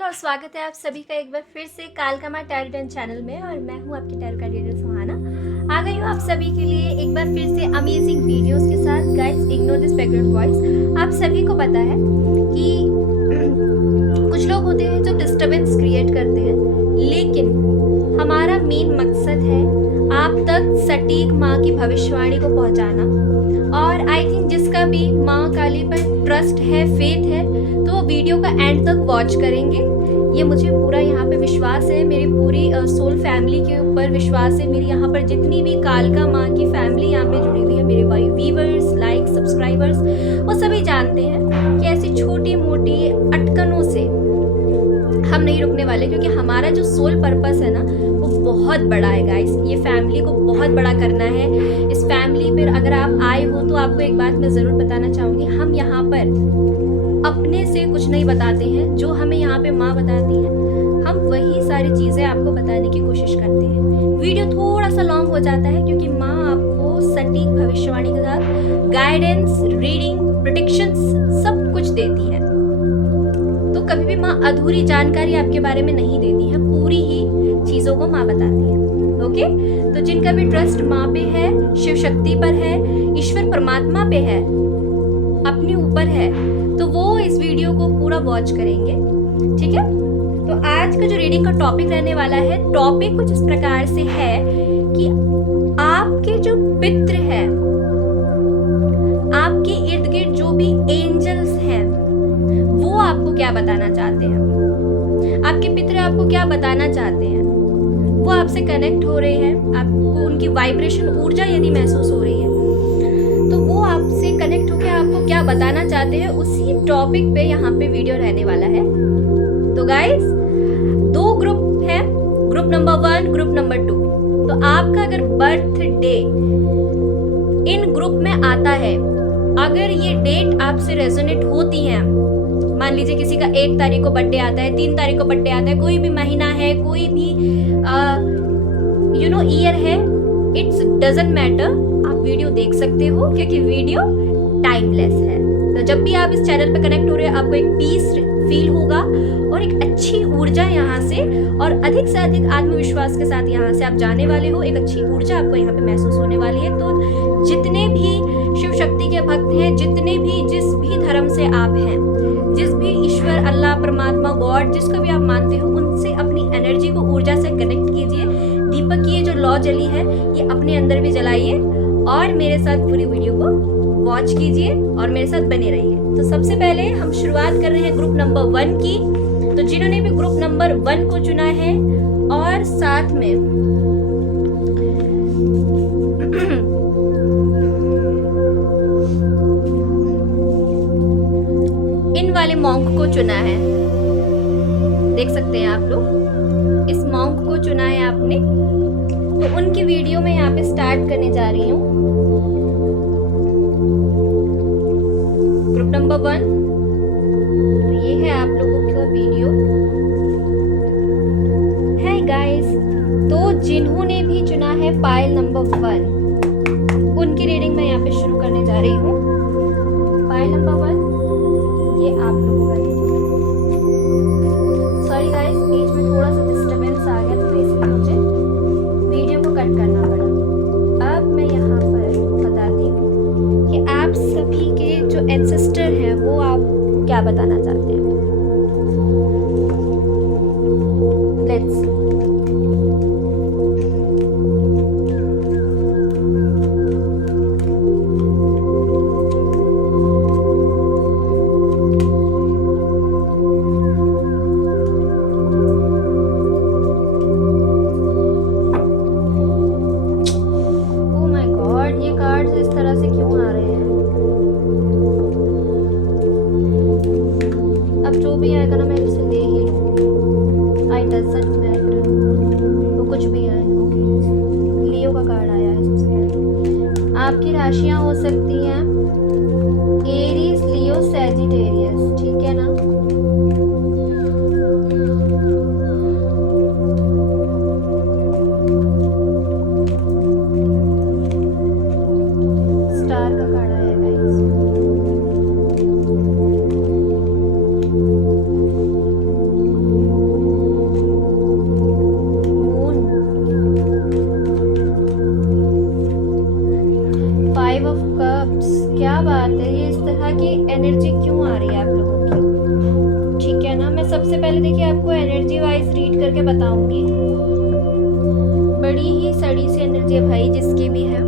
Channel और स्वागत है आप सभी का एक बार फिर से कालकामा टैरो चैनल में। और मैं हूं आपकी टैरो रीडर सुहाना। आ गई हूं आप सभी के लिए एक बार फिर से अमेजिंग वीडियोस के साथ। Guys, ignore this background voice. आप सभी को पता है कि कुछ लोग होते हैं जो डिस्टर्बेंस क्रिएट करते हैं, लेकिन हमारा मेन मकसद है आप तक सटीक माँ की भविष्यवाणी को पहुंचाना। और आई थिंक जिसका भी माँ काली पर ट्रस्ट है, फेथ है, तो वो वीडियो का एंड तक वॉच करेंगे। ये मुझे पूरा यहाँ पे विश्वास है, मेरी पूरी सोल फैमिली के ऊपर विश्वास है। मेरी यहाँ पर जितनी भी कालका माँ की फैमिली यहाँ पे जुड़ी हुई है, मेरे भाई व्यूवर्स, लाइक, सब्सक्राइबर्स, वो सभी जानते हैं कि ऐसी छोटी मोटी अटकनों से हम नहीं रुकने वाले, क्योंकि हमारा जो सोल पर्पस है ना वो बहुत बड़ा है गाइस। ये फैमिली को बहुत बड़ा करना है। इस फैमिली पर अगर आप आए हो तो आपको एक बात मैं ज़रूर बताना चाहूँगी, हम यहाँ पर अपने से कुछ नहीं बताते हैं। जो हमें यहाँ पे माँ बताती है, हम वही सारी चीज़ें आपको बताने की कोशिश करते हैं। वीडियो थोड़ा सा लॉन्ग हो जाता है क्योंकि माँ आपको सटीक भविष्यवाणी के साथ गाइडेंस, रीडिंग, प्रेडिक्शंस सब कुछ देती है। तो कभी भी माँ अधूरी जानकारी आपके बारे में नहीं देती है, पूरी ही चीज़ों को माँ बताती है। ओके, तो जिनका भी ट्रस्ट माँ पे है, शिव शक्ति पर है, ईश्वर परमात्मा पे है, अपने ऊपर है, तो वो इस वीडियो को पूरा वॉच करेंगे। ठीक है, तो आज का जो रीडिंग का टॉपिक रहने वाला है, टॉपिक कुछ इस प्रकार से है कि आपके जो पितृ है, आपके इर्द गिर्द जो भी एंजल्स हैं, वो आपको क्या बताना चाहते हैं। आपके पितृ आपको क्या बताना चाहते हैं। वो आपसे कनेक्ट हो रहे हैं, आपको उनकी वाइब्रेशन, ऊर्जा यदि महसूस हो रही है, तो वो आपसे कनेक्ट होकर आपको क्या बताना चाहते हैं, उसी टॉपिक पे यहाँ पे वीडियो रहने वाला है। तो गाइस, दो ग्रुप है, ग्रुप नंबर 1, ग्रुप नंबर 2। तो आपका अगर बर्थडे इन ग्रुप में आता है, अगर ये डेट आपसे रेजोनेट होती है, मान लीजिए किसी का 1 तारीख को बर्थडे आता है, 3 तारीख को बर्थडे आता है, कोई भी महीना है, कोई भी ईयर है, इट्स डजंट मैटर, आप वीडियो देख सकते हो क्योंकि वीडियो टाइमलेस है। तो जब भी आप इस चैनल पे कनेक्ट हो रहे हैं, आपको एक पीस फील होगा और एक अच्छी ऊर्जा यहाँ से, और अधिक से अधिक आत्मविश्वास के साथ यहाँ से आप जाने वाले हो। एक अच्छी ऊर्जा आपको यहाँ पे महसूस होने वाली है। तो जितने भी शिव शक्ति के भक्त हैं, जितने भी जिस भी धर्म से आप हैं, जिस भी ईश्वर, अल्लाह, परमात्मा, गॉड, जिसको भी आप मानते हो, उनसे अपनी एनर्जी को, ऊर्जा से कनेक्ट कीजिए। दीपक की ये जो लौ जली है, ये अपने अंदर भी जलाइए और मेरे साथ पूरी वीडियो को वॉच कीजिए और मेरे साथ बने रहिए। तो सबसे पहले हम शुरुआत कर रहे हैं ग्रुप नंबर 1 की। तो जिन्होंने भी ग्रुप नंबर 1 को चुना है, और साथ में इन वाले मॉन्क को चुना है, देख सकते हैं आप लोग, इस मॉन्क को चुना है आपने। तो उनकी वीडियो मैं यहाँ पे स्टार्ट करने जा रही हूँ। ग्रुप नंबर 1, तो ये है आप लोगों का वीडियो है गाइस। तो जिन्होंने भी चुना है पायल नंबर 1, उनकी रीडिंग मैं यहाँ पे शुरू करने जा रही हूँ। पायल नंबर 1, ये आप लोगों का रीडिंग। सॉरी गाइस, बीच में थोड़ा सा डिस्टर्बेंस आ गया, तो इसलिए मुझे वीडियो को कट करना पड़ा। अब मैं यहाँ पर बताती हूँ कि आप सभी के जो एंसेस्टर हैं, वो आप क्या बताना चाहते हैं। लेट्स की आपको एनर्जी वाइज रीड करके बताऊंगी। बड़ी ही सड़ी सी एनर्जी है भाई जिसकी भी है,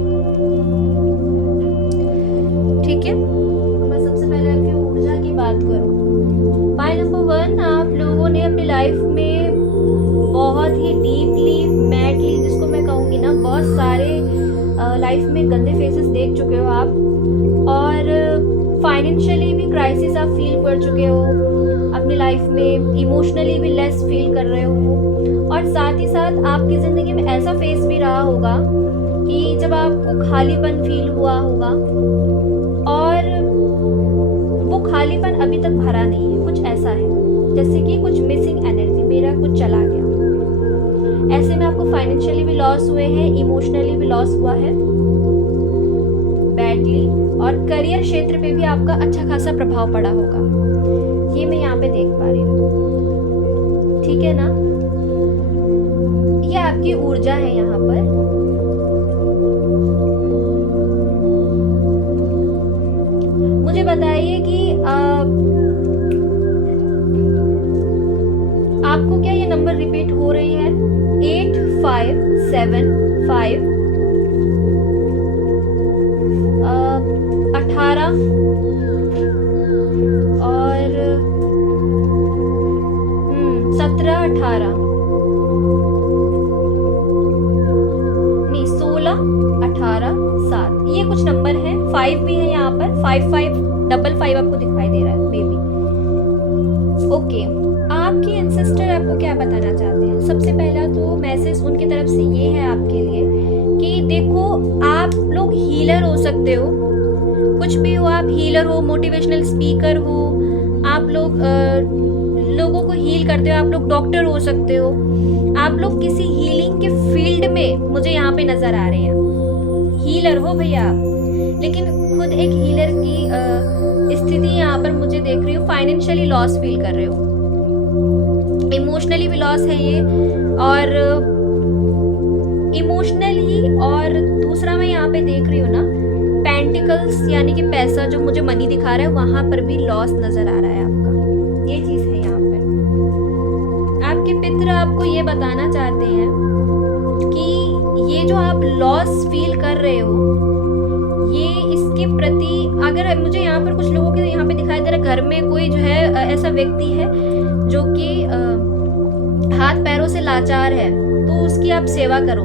ठीक है। मैं सबसे पहले आपकी ऊर्जा की बात करूं, पॉइंट नंबर 1, आप लोगों ने अपनी लाइफ में बहुत ही डीपली मैडली, जिसको मैं कहूँगी ना, बहुत सारे लाइफ में गंदे फेसेस देख चुके हो आप, और फाइनेंशियली भी क्राइसिस आप फील कर चुके हो अपनी लाइफ में, इमोशनली भी लेस फील कर रहे हो, और साथ ही साथ आपकी ज़िंदगी में ऐसा फेस भी रहा होगा कि जब आपको खालीपन फील हुआ होगा, और वो खालीपन अभी तक भरा नहीं है, कुछ ऐसा है जैसे कि कुछ मिसिंग एनर्जी, मेरा कुछ चला गया। ऐसे में आपको फाइनेंशियली भी लॉस हुए हैं, इमोशनली भी लॉस हुआ है बैडली, और करियर क्षेत्र पे भी आपका अच्छा खासा प्रभाव पड़ा होगा, ये मैं यहाँ पे देख पा रही हूँ, ठीक है ना। ये आपकी ऊर्जा है यहाँ पर। मुझे बताइए कि आपको क्या ये नंबर रिपीट हो रही है? 8 5 7 5 18 और 17 18 नहीं 16 18 7, ये कुछ नंबर है। 5 भी है यहाँ पर, 5 5 डबल 5 आपको दिखाई दे रहा है बेबी। ओके, आपके एंसेस्टर आपको क्या बताना चाहते हैं? सबसे पहला तो मैसेज उनकी तरफ से ये है आपके लिए कि देखो, आप लोग हीलर हो सकते हो, कुछ भी हो, आप हीलर हो, मोटिवेशनल स्पीकर हो, आप लोग लोगों को हील करते हो, आप लोग डॉक्टर हो सकते हो, आप लोग किसी हीलिंग के फील्ड में मुझे यहाँ पे नज़र आ रहे हैं, हीलर हो भैया आप। लेकिन खुद एक हीलर की स्थिति यहाँ पर मुझे देख रही हूँ। फाइनेंशियली लॉस फील कर रहे हो, इमोशनली भी लॉस है ये, और इमोशनली, और दूसरा मैं यहाँ पे देख रही हूँ ना, पेंटिकल्स यानी कि पैसा जो मुझे मनी दिखा रहा है, वहां पर भी लॉस नजर आ रहा है आपका, ये चीज है यहाँ पे। आपके पितर आपको ये बताना चाहते हैं कि ये जो आप लॉस फील कर रहे हो, ये इसके प्रति, अगर मुझे यहाँ पर कुछ लोगों के यहाँ पे दिखाई दे रहा है, घर में कोई जो है ऐसा व्यक्ति है जो कि हाथ पैरों से लाचार है, तो उसकी आप सेवा करो।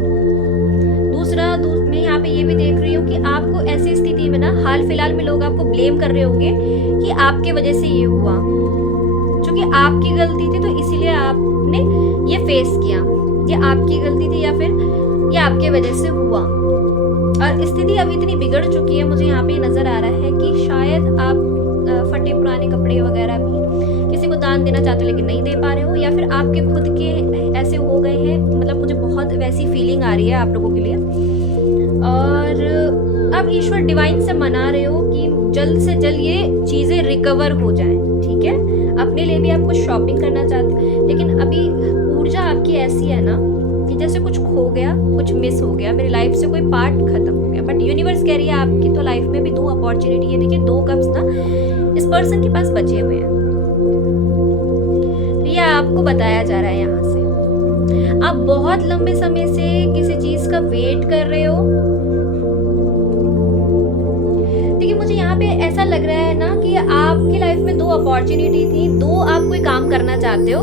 दूसरा मैं यहाँ पे ये भी देख रही हूँ कि आपको ऐसी स्थिति में ना, हाल फिलहाल में लोग आपको ब्लेम कर रहे होंगे कि आपके वजह से ये हुआ, क्योंकि आपकी गलती थी तो इसीलिए आपने ये फेस किया, ये आपकी गलती थी या फिर ये आपके वजह से हुआ। और स्थिति अभी इतनी बिगड़ चुकी है, मुझे यहाँ पे नजर आ रहा है कि शायद आप फटे पुराने कपड़े वगैरह भी किसी को दान देना चाहते हो लेकिन नहीं दे पा रहे हो, या फिर आपके खुद के ऐसे हो गए हैं, मतलब मुझे बहुत वैसी फीलिंग आ रही है आप लोगों के लिए। और आप ईश्वर डिवाइन से मना रहे हो कि जल्द से जल्द ये चीज़ें रिकवर हो जाएं, ठीक है। अपने लिए भी आप कुछ शॉपिंग करना चाहते हो, लेकिन अभी ऊर्जा आपकी ऐसी है ना कि जैसे कुछ खो गया, कुछ मिस हो गया, मेरी लाइफ से कोई पार्ट खत्म हो गया। बट यूनिवर्स कह रही है आपकी तो लाइफ में भी 2 अपॉर्चुनिटी है। देखिए 2 कप्स ना इस पर्सन के पास बचे हुए हैं, तो यह आपको बताया जा रहा है यहाँ से। आप बहुत लंबे समय से किसी चीज का वेट कर रहे हो। देखिए मुझे यहाँ पे ऐसा लग रहा है ना कि आपकी लाइफ में 2 अपॉर्चुनिटी थी, 2 आप कोई काम करना चाहते हो,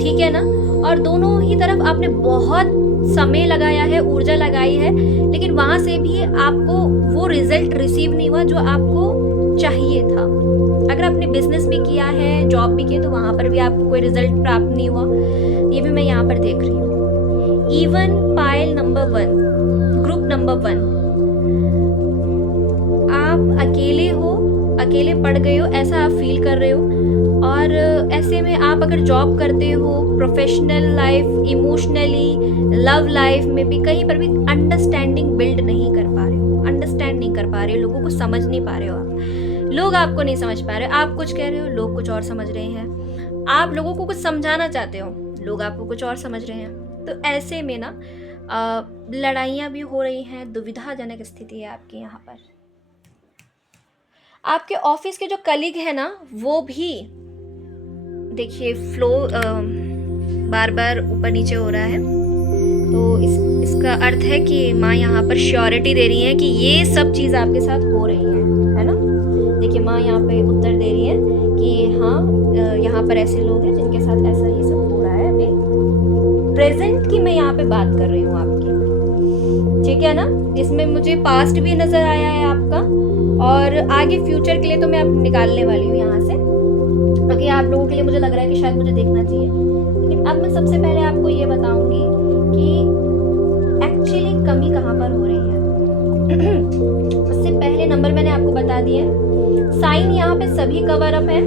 ठीक है ना, और दोनों ही तरफ आपने बहुत समय लगाया है, ऊर्जा लगाई है, लेकिन वहां से भी आपको वो रिजल्ट रिसीव नहीं हुआ जो आपको चाहिए था। अगर आपने बिजनेस भी किया है, जॉब भी की, तो वहां पर भी आपको कोई रिजल्ट प्राप्त नहीं हुआ, ये भी मैं यहाँ पर देख रही हूँ। Even pile number 1, group number 1, आप अकेले हो, अकेले पड़ गए हो, ऐसा आप फील कर रहे हो। और ऐसे में आप अगर जॉब करते हो, professional life, emotionally, love life में भी कहीं पर भी अंडरस्टैंडिंग बिल्ड नहीं कर पा रहे हो, अंडरस्टैंड नहीं कर पा रहे हो, लोगों को समझ नहीं पा रहे हो, आप लोग आपको नहीं समझ पा रहे हो, आप कुछ कह रहे हो, लोग कुछ और समझ रहे हैं, आप लोगों को कुछ समझाना चाहते हो, लोग आपको कुछ और समझ रहे हैं। तो ऐसे में ना लड़ाइयाँ भी हो रही हैं, दुविधाजनक स्थिति है आपकी यहाँ पर। आपके ऑफिस के जो कलीग है ना, वो भी देखिए फ्लो बार बार ऊपर नीचे हो रहा है, तो इसका अर्थ है कि माँ यहाँ पर श्योरिटी दे रही है कि ये सब चीज़ आपके साथ हो रही है ना। देखिए माँ यहाँ पे उत्तर दे रही है कि हाँ यहाँ पर ऐसे लोग हैं जिनके साथ ऐसा ये सब हो रहा है। अभी प्रेजेंट की मैं यहाँ पे बात कर रही हूँ आपकी, ठीक है ना। इसमें मुझे पास्ट भी नज़र आया है आपका, और आगे फ्यूचर के लिए तो मैं अब निकालने वाली हूँ यहाँ से, क्योंकि आप लोगों के लिए मुझे लग रहा है कि शायद मुझे देखना चाहिए। लेकिन अब मैं सबसे पहले आपको ये बताऊंगी कि एक्चुअली कमी कहाँ पर हो रही है। उससे पहले नंबर मैंने आपको बता दिए। साइन यहाँ पे सभी कवर अप है,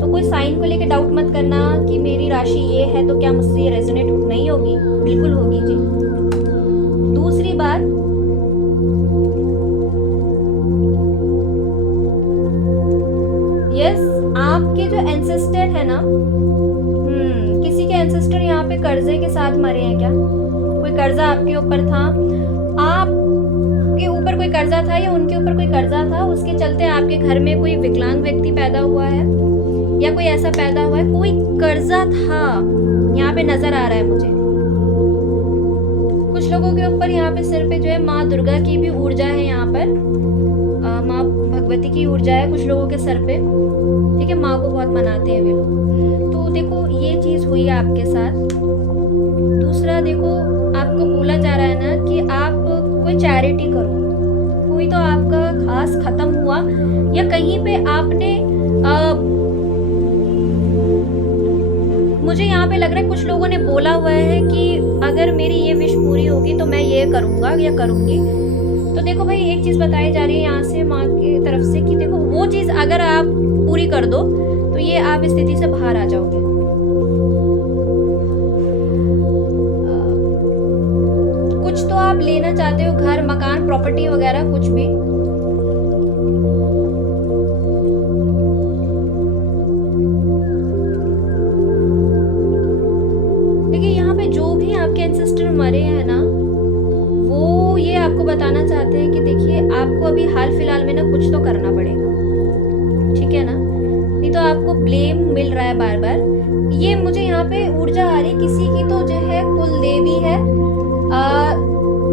तो कोई साइन को लेके डाउट मत करना कि मेरी राशि ये है तो क्या मुझसे ये रेजोनेट नहीं होगी, बिल्कुल होगी जी। दूसरी बात, यस आपके जो एंसेस्टर है ना, किसी के एंसेस्टर यहाँ पे कर्जे के साथ मरे हैं क्या? कोई कर्जा आपके ऊपर था, आपके ऊपर कोई कर्जा था या उनके ऊपर कोई कर्जा था, उसके चलते आपके घर में कोई विकलांग व्यक्ति पैदा हुआ है या कोई ऐसा पैदा हुआ है, कोई कर्जा था यहाँ पे नजर आ रहा है मुझे। कुछ लोगों के ऊपर यहाँ पे सिर पे जो है माँ दुर्गा की भी ऊर्जा है, यहाँ पर माँ भगवती की ऊर्जा है कुछ लोगों के सर पे, ठीक है। माँ को बहुत मनाते हैं वे लोग। तो देखो ये चीज़ हुई है आपके साथ। दूसरा देखो, आपको बोला जा रहा है ना कि आप कोई चैरिटी करो, कोई तो आपका खास खत्म हुआ या कहीं पे आपने मुझे यहाँ पे लग रहा है कुछ लोगों ने बोला हुआ है कि अगर मेरी ये विश पूरी होगी तो मैं ये करूँगा या करूँगी। तो देखो भाई एक चीज़ बताई जा रही है यहाँ से माँ की तरफ से कि देखो वो चीज़ अगर आप पूरी कर दो तो ये आप इस स्थिति से बाहर आ जाओगे। कुछ तो आप लेना चाहते हो, घर मकान प्रॉपर्टी वगैरह कुछ भी। देखिए यहाँ पे जो भी आपके एंसेस्टर मरे हैं ना, वो ये आपको बताना चाहते हैं कि देखिए आपको अभी हाल फिलहाल में ना कुछ तो करना पड़ेगा, ठीक है ना, नहीं तो आपको ब्लेम मिल रहा है बार बार। ये मुझे यहाँ पे ऊर्जा आ रही किसी की तो जो है कुल देवी है,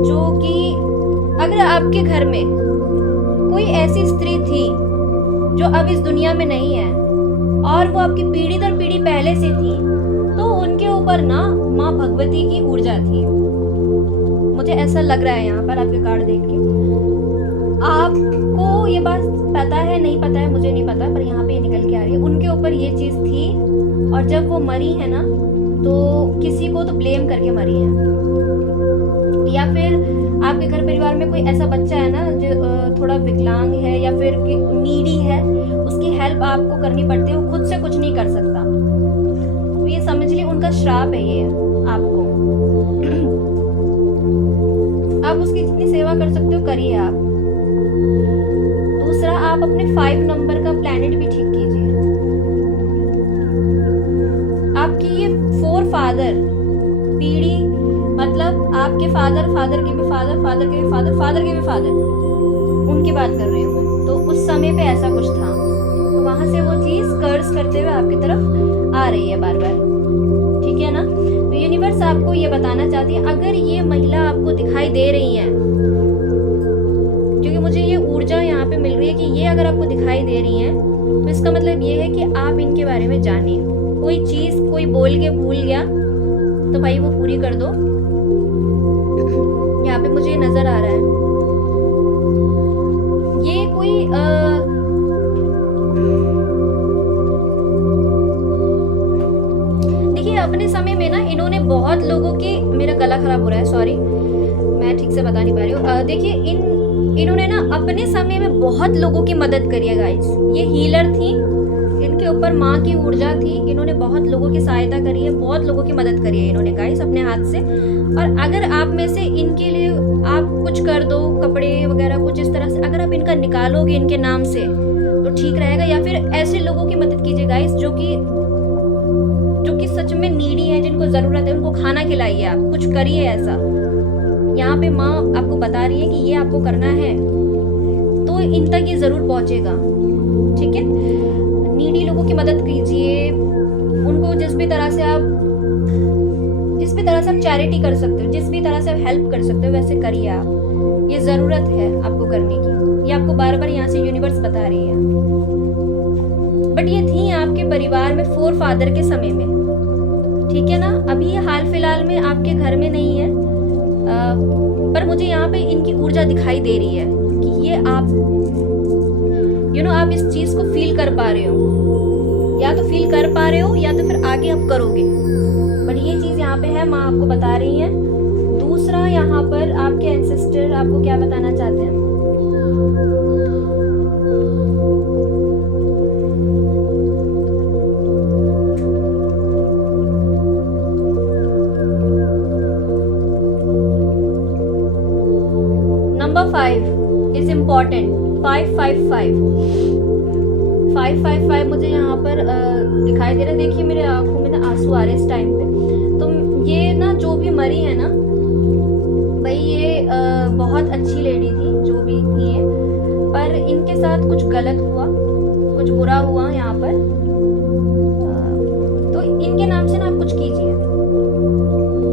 जो कि अगर आपके घर में कोई ऐसी स्त्री थी जो अब इस दुनिया में नहीं है और वो आपकी पीढ़ी दर पीढ़ी पहले से थी, तो उनके ऊपर ना माँ भगवती की ऊर्जा थी। मुझे ऐसा लग रहा है यहाँ पर आपके कार्ड देख के। आपको ये बात पता है नहीं पता है मुझे नहीं पता, पर यहाँ पे ये निकल के आ रही है उनके ऊपर ये चीज़ थी, और जब वो मरी है ना तो किसी को तो ब्लेम करके मरी है, या फिर आपके घर परिवार में कोई ऐसा बच्चा है ना जो थोड़ा विकलांग है या फिर नीडी है, उसकी हेल्प आपको करनी पड़ती है, वो खुद से कुछ नहीं कर सकता। तो ये समझ ली उनका श्राप है ये आपको। आप उसकी जितनी सेवा कर सकते हो करिए आप। दूसरा, आप अपने 5 नंबर का प्लैनेट भी ठीक कीजिए। आपकी ये 4 फादर पीढ़ी, मतलब आपके फादर के भी फादर, फादर के भी फादर, फादर के भी फादर, उनकी बात कर रही हूँ मैं। तो उस समय पे ऐसा कुछ था, तो वहां से वो चीज कर्ज करते हुए आपकी तरफ आ रही है बार बार, ठीक है ना। तो यूनिवर्स आपको ये बताना चाहती है, अगर ये महिला आपको दिखाई दे रही है, क्योंकि मुझे ये ऊर्जा यहाँ पे मिल रही है कि ये अगर आपको दिखाई दे रही है तो इसका मतलब ये है कि आप इनके बारे में जानिए। कोई चीज कोई बोल के भूल गया तो भाई वो पूरी कर दो, यहाँ पे मुझे नजर आ रहा है। ये कोई देखिए अपने समय में ना इन्होंने बहुत लोगों की, मेरा गला खराब हो रहा है सॉरी, मैं ठीक से बता नहीं पा रही हूँ। देखिए इन्होंने ना अपने समय में बहुत लोगों की मदद करी है गाइस। ये हीलर थी, इनके ऊपर माँ की ऊर्जा थी, इन्होंने बहुत लोगों की सहायता करी है, बहुत लोगों की मदद करी है इन्होंने गाइस अपने हाथ से। और अगर आप में से इनके लिए आप कुछ कर दो, कपड़े वगैरह कुछ इस तरह से अगर आप इनका निकालोगे इनके नाम से तो ठीक रहेगा। या फिर ऐसे लोगों की मदद कीजिए गाइस जो कि सच में नीडी है, जिनको जरूरत है, उनको खाना खिलाइए, आप कुछ करिए ऐसा। यहाँ पे माँ आपको बता रही है कि ये आपको करना है तो इन तक ये जरूर पहुंचेगा, ठीक है। नीडी लोगों की मदद कीजिए, उनको जिस भी तरह से आप चैरिटी कर सकते हो, जिस भी तरह से आप हेल्प कर सकते हो वैसे करिए आप। ये ज़रूरत है आपको करने की, ये आपको बार बार यहाँ से यूनिवर्स बता रही है। बट ये थी आपके परिवार में फोर फादर के समय में, ठीक है ना। अभी ये हाल फिलहाल में आपके घर में नहीं है, पर मुझे यहाँ पे इनकी ऊर्जा दिखाई दे रही है कि ये आप आप इस चीज़ को फील कर पा रहे हो, या तो फील कर पा रहे हो या तो फिर आगे आप करोगे। बट ये चीज़ यहाँ पे है, माँ आपको बता रही है। दूसरा, यहाँ पर आपके एंसेस्टर आपको क्या बताना चाहते हैं? Number 5 is important. 555 मुझे यहाँ पर दिखाई दे रहा है। देखिए मेरे आंखों में ना आंसू आ रहे हैं इस टाइम पे। तो ये ना जो भी मरी है ना भाई, ये बहुत अच्छी लेडी थी जो भी थी है, पर इनके साथ कुछ गलत हुआ, कुछ बुरा हुआ यहाँ पर। तो इनके नाम से ना आप कुछ कीजिए।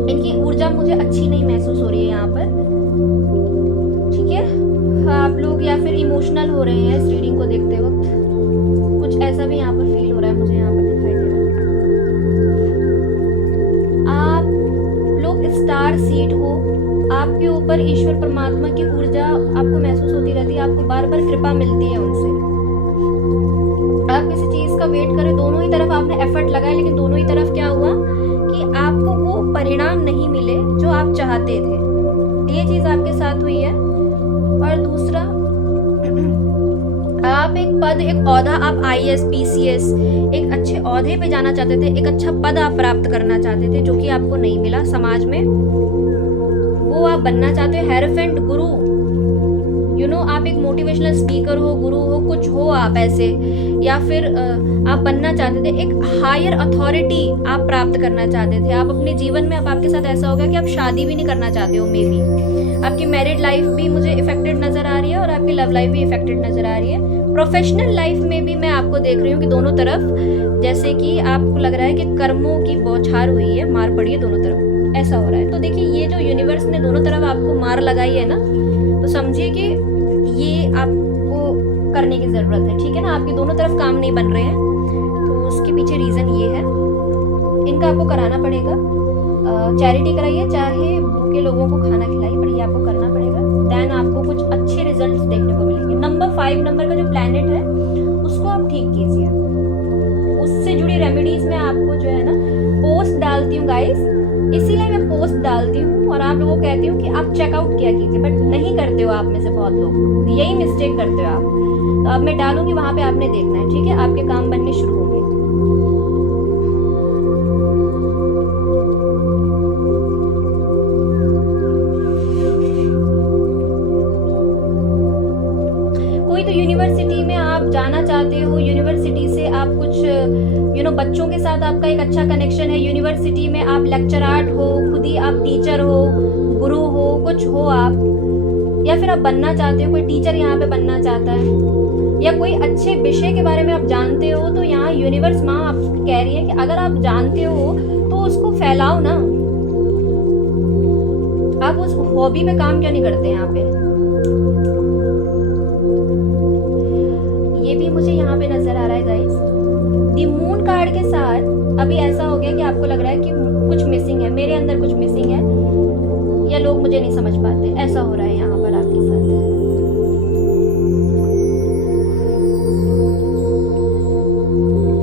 इनकी ऊर्जा मुझे अच्छी नहीं महसूस हो रही है यहाँ पर, ठीक है। आप लोग या फिर इमोशनल हो रहे हैं इस रीडिंग को देखते वक्त, कुछ ऐसा भी यहाँ पर फील हो रहा है, मुझे यहाँ पर दिखाई दे रहा है। आप लोग स्टार सीड हो, आपके ऊपर ईश्वर परमात्मा की ऊर्जा आपको महसूस होती रहती है, आपको बार बार कृपा मिलती है उनसे। आप किसी चीज़ का वेट करें, दोनों ही तरफ आपने एफर्ट लगाए, लेकिन दोनों ही तरफ क्या हुआ कि आपको वो परिणाम नहीं मिले जो आप चाहते थे। ये चीज़ आपके साथ हुई है। और दूसरा, आप एक पद, एक ओहदा, आप IAS PCS एक अच्छे ओहदे पे जाना चाहते थे, एक अच्छा पद आप प्राप्त करना चाहते थे जो कि आपको नहीं मिला समाज में, वो आप बनना चाहते हो। हेरोफेंट गुरु, आप एक मोटिवेशनल स्पीकर हो, गुरु हो, कुछ हो आप ऐसे, या फिर आप बनना चाहते थे एक हायर अथॉरिटी आप प्राप्त करना चाहते थे। आप अपने जीवन में, अब आपके साथ ऐसा हो गया कि आप शादी भी नहीं करना चाहते हो, मे बी आपकी मैरिड लाइफ भी मुझे इफेक्टेड नजर आ रही है और आपकी लव लाइफ भी इफेक्टेड नजर आ रही है। प्रोफेशनल लाइफ में भी मैं आपको देख रही हूँ कि दोनों तरफ जैसे कि आपको लग रहा है कि कर्मों की बौछार हुई है, मार पड़ी है दोनों तरफ, ऐसा हो रहा है। तो देखिए, ये जो यूनिवर्स ने दोनों तरफ आपको मार लगाई है ना, तो समझिए कि ये आपको करने की ज़रूरत है, ठीक है ना। आपके दोनों तरफ काम नहीं बन रहे हैं, तो उसके पीछे रीज़न ये है। इनका आपको कराना पड़ेगा, चैरिटी कराइए, चाहे भूखे लोगों को खाना खिलाइए, पर ये आपको करना पड़ेगा। देन आपको कुछ अच्छे रिजल्ट्स देखने को मिलेंगे। नंबर 5 नंबर का जो प्लैनेट है उसको आप ठीक कीजिए, उससे जुड़ी रेमेडीज मैं आपको जो है ना पोस्ट डालती हूँ गाइस, इसीलिए मैं पोस्ट डालती हूँ और आप लोगों को कहती हूँ कि आप चेकआउट किया कीजिए, बट नहीं करते हो आप में से बहुत लोग, यही मिस्टेक करते हो आप। तो अब मैं डालूंगी, वहाँ पे आपने देखना है, ठीक है। आपके काम बनने शुरू होंगे। कोई तो यूनिवर्सिटी में आप जाना चाहते हो, यूनिवर्सिटी से आप कुछ बच्चों के साथ आपका एक अच्छा कनेक्शन है, यूनिवर्सिटी में आप लेक्चरार हो, खुद ही आप टीचर हो, गुरु हो, कुछ हो आप, या फिर आप बनना चाहते हो, कोई टीचर यहाँ पे बनना चाहता है, या कोई अच्छे विषय के बारे में आप जानते हो, तो यहाँ यूनिवर्स माँ आप कह रही है कि अगर आप जानते हो तो उसको फैलाओ ना। आप उस हॉबी पे काम क्यों नहीं करते यहाँ पे? ये भी मुझे यहाँ पे नजर आ रहा है गाइस। दी मून कार्ड के साथ अभी ऐसा हो गया कि आपको लग रहा है कि कुछ मिसिंग है, मेरे अंदर कुछ मिसिंग है, या लोग मुझे नहीं समझ पाते, ऐसा हो रहा है यहाँ पर आपके साथ।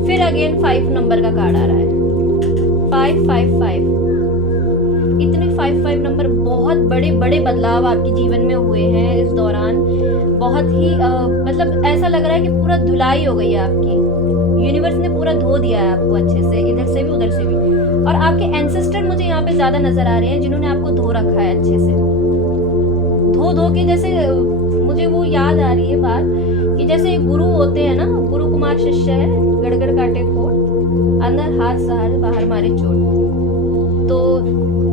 फिर अगेन 5 नंबर का कार्ड आ रहा है, 555। इतने 55 नंबर, बहुत बड़े बड़े बदलाव आपके जीवन में हुए हैं इस दौरान। बहुत ही मतलब ऐसा लग रहा है कि पूरा धुलाई हो गई है आपकी, यूनिवर्स ने पूरा धो दिया है आपको अच्छे से, इधर से भी उधर से भी। और आपके एंसेस्टर मुझे यहाँ पे ज़्यादा नज़र आ रहे हैं, जिन्होंने आपको धो रखा है अच्छे से, धो के। जैसे मुझे वो याद आ रही है बात कि जैसे गुरु होते हैं ना, गुरु कुमार शिष्य है, गड़गड़ काटे कोट, अंदर हाथ सहारे बाहर मारे चोट। तो